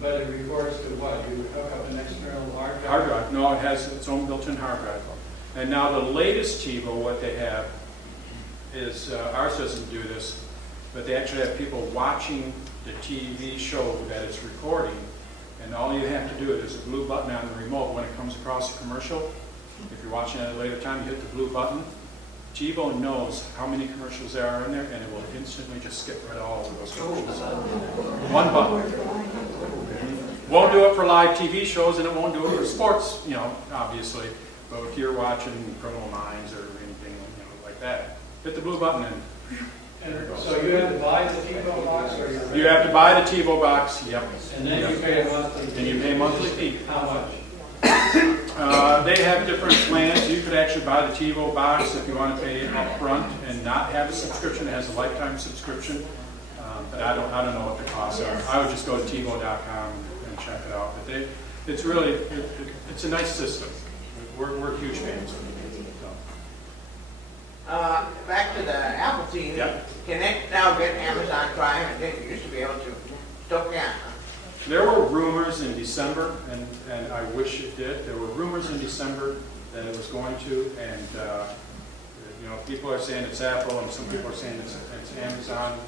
But it records to what? You hook up an external hard drive? Hard drive. No, it has its own built-in hard drive. And now the latest TiVo, what they have is, ours doesn't do this, but they actually have people watching the TV show that it's recording, and all you have to do is a blue button on the remote when it comes across a commercial. If you're watching at a later time, you hit the blue button. TiVo knows how many commercials there are in there, and it will instantly just skip right all of those commercials. One button. Won't do it for live TV shows, and it won't do it for sports, you know, obviously. But if you're watching Criminal Minds or anything, you know, like that, hit the blue button and there it goes. So you have to buy the TiVo box, or you have to buy the TiVo box. Yep. And then you pay a monthly fee. And you pay a monthly fee. How much? They have different plans. You could actually buy the TiVo box if you want to pay it up front and not have a subscription. It has a lifetime subscription. But I don't know what the costs are. I would just go to TiVo.com and and check it out. But it's really, it's a nice system. We're huge fans of it. Back to the Apple TV. Yeah. Can it now get Amazon Prime? I think you used to be able to. Still can't. Huh? There were rumors in December, and I wish it did. There were rumors in December that it was going to, and people are saying it's Apple, and some people are saying it's Amazon.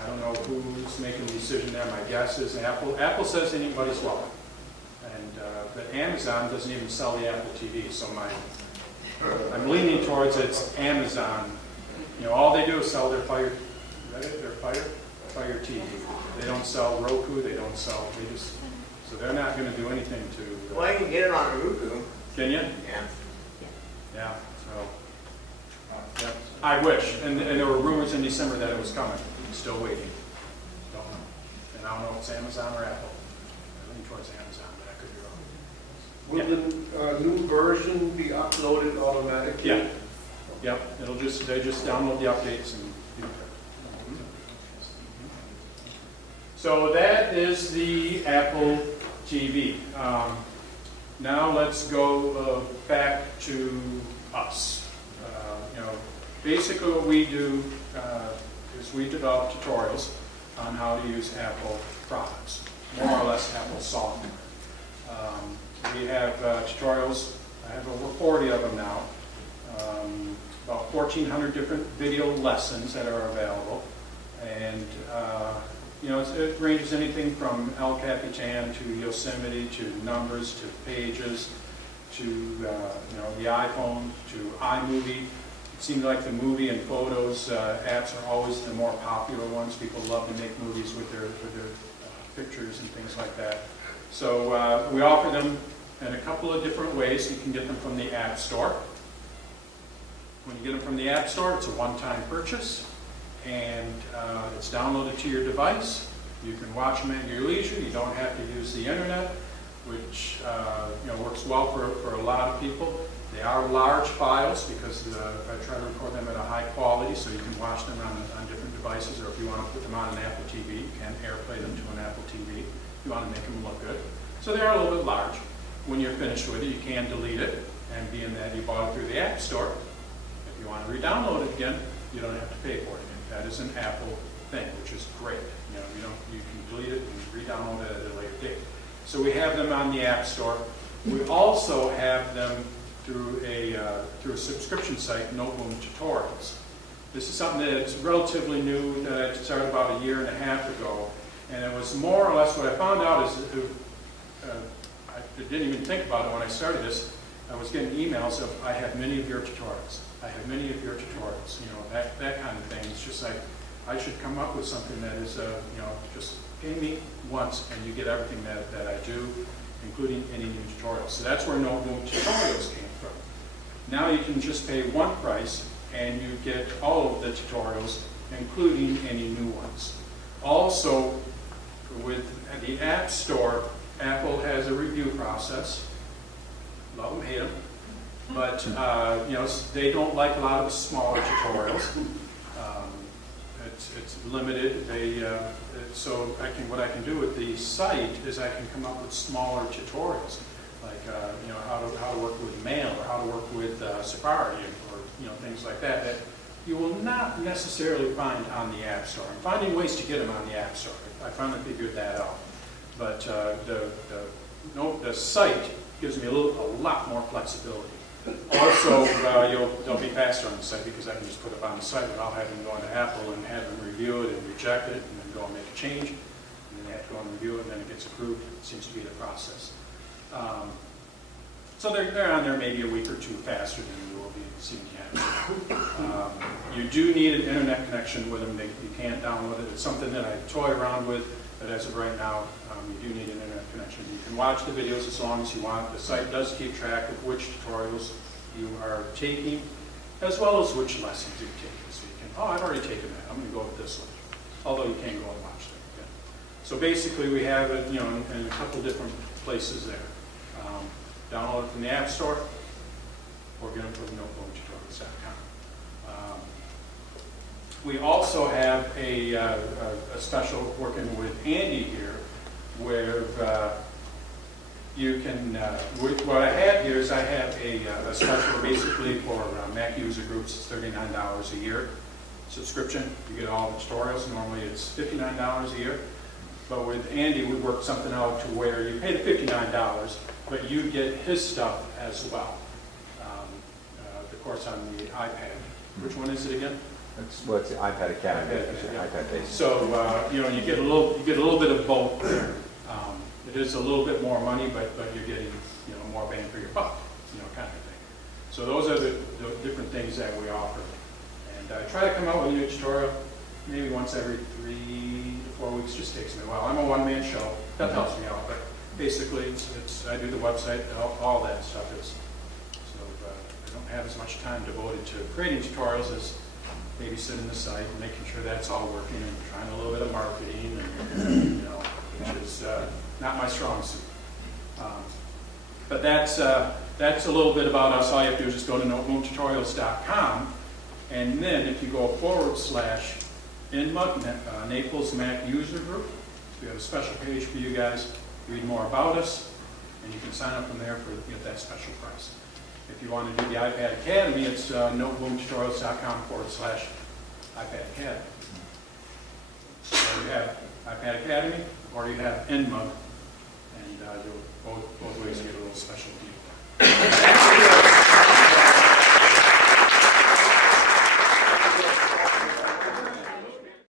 I don't know who's making the decision there. My guess is Apple. Apple says anybody's welcome, but Amazon doesn't even sell the Apple TV, so I'm leaning towards it's Amazon. All they do is sell their Fire TV. They don't sell Roku. So they're not going to do anything to. Well, you can get it on Roku. Can you? Yeah. Yeah. So, I wish. And there were rumors in December that it was coming. Still waiting. Don't know. And I don't know if it's Amazon or Apple. I'm leaning towards Amazon, but I could be wrong. Will the new version be uploaded automatically? Yeah. Yep. They just download the updates and. So that is the Apple TV. Now let's go back to us. Basically what we do is we develop tutorials on how to use Apple products, more or less Apple software. We have tutorials, I have over 40 of them now, about 1,400 different video lessons that are available. And it ranges anything from El Capitan to Yosemite to Numbers to Pages to the iPhone to iMovie. It seems like the movie and photos apps are always the more popular ones. People love to make movies with their pictures and things like that. So we offer them in a couple of different ways. You can get them from the App Store. When you get them from the App Store, it's a one-time purchase, and it's downloaded to your device. You can watch them at your leisure. You don't have to use the internet, which works well for a lot of people. They are large files because I try to record them at a high quality, so you can watch them on different devices, or if you want to put them on an Apple TV, you can AirPlay them to an Apple TV if you want to make them look good. So they are a little bit large. When you're finished with it, you can delete it, and being that you bought it through the App Store, if you want to re-download it again, you don't have to pay for it again. That is an Apple thing, which is great. You can delete it and re-download it at a later date. So we have them on the App Store. We also have them through a subscription site, Noteboom Tutorials. This is something that's relatively new that I started about 1.5 years ago, and it was more or less what I found out is I didn't even think about it when I started this. I was getting emails of, I have many of your tutorials. I have many of your tutorials, that kind of thing. It's just like, I should come up with something that is, just pay me once and you get everything that I do, including any new tutorials. So that's where Noteboom Tutorials came from. Now you can just pay one price and you get all of the tutorials, including any new ones. Also, with the App Store, Apple has a review process. Love them, hate them. But they don't like a lot of smaller tutorials. It's limited. So what I can do with the site is I can come up with smaller tutorials, like how to work with Mail or how to work with Safari or things like that that you will not necessarily find on the App Store. I'm finding ways to get them on the App Store. I finally figured that out. But the site gives me a lot more flexibility. Also, they'll be faster on the site because I can just put it on the site without having to go into Apple and have them review it and reject it, and then go and make a change, and then they have to go and review it, and then it gets approved. It seems to be the process. So they're on there maybe a week or two faster than you will be seeing the App. You do need an internet connection with them. You can't download it. It's something that I toy around with, but as of right now, you do need an internet connection. You can watch the videos as long as you want. The site does keep track of which tutorials you are taking, as well as which lessons you've taken. So you can, I've already taken that. I'm going to go with this one. Although you can go and watch them. Yeah. So basically, we have it, in a couple different places there. Download it from the App Store, or get it from notebooktutorials.com. We also have a special working with Andy here where you can, what I have here is I have a special basically for Mac user groups, it's $39 a year subscription. You get all the tutorials. Normally it's $59 a year. But with Andy, we worked something out to where you pay the $59, but you get his stuff as well. The course on the iPad. Which one is it again? It's the iPad Academy. Yeah. iPad based. So you get a little bit of both there. It is a little bit more money, but you're getting more bang for your buck, kind of thing. So those are the different things that we offer. And I try to come out with a new tutorial maybe once every 3 to 4 weeks. Just takes me a while. I'm a one-man show. That helps me out, but basically it's I do the website, all that stuff is. So I don't have as much time devoted to creating tutorials as babysitting the site and making sure that's all working and trying a little bit of marketing and which is not my strong suit. But that's a little bit about us. All you have to do is just go to noteboomtutorials.com, and then if you go /NMUG, Naples Mac User Group, we have a special page for you guys. Read more about us, and you can sign up from there to get that special price. If you want to do the iPad Academy, it's noteboomtutorials.com /iPad Academy. So you have iPad Academy, or you have NMUG, and both ways you get a little special deal.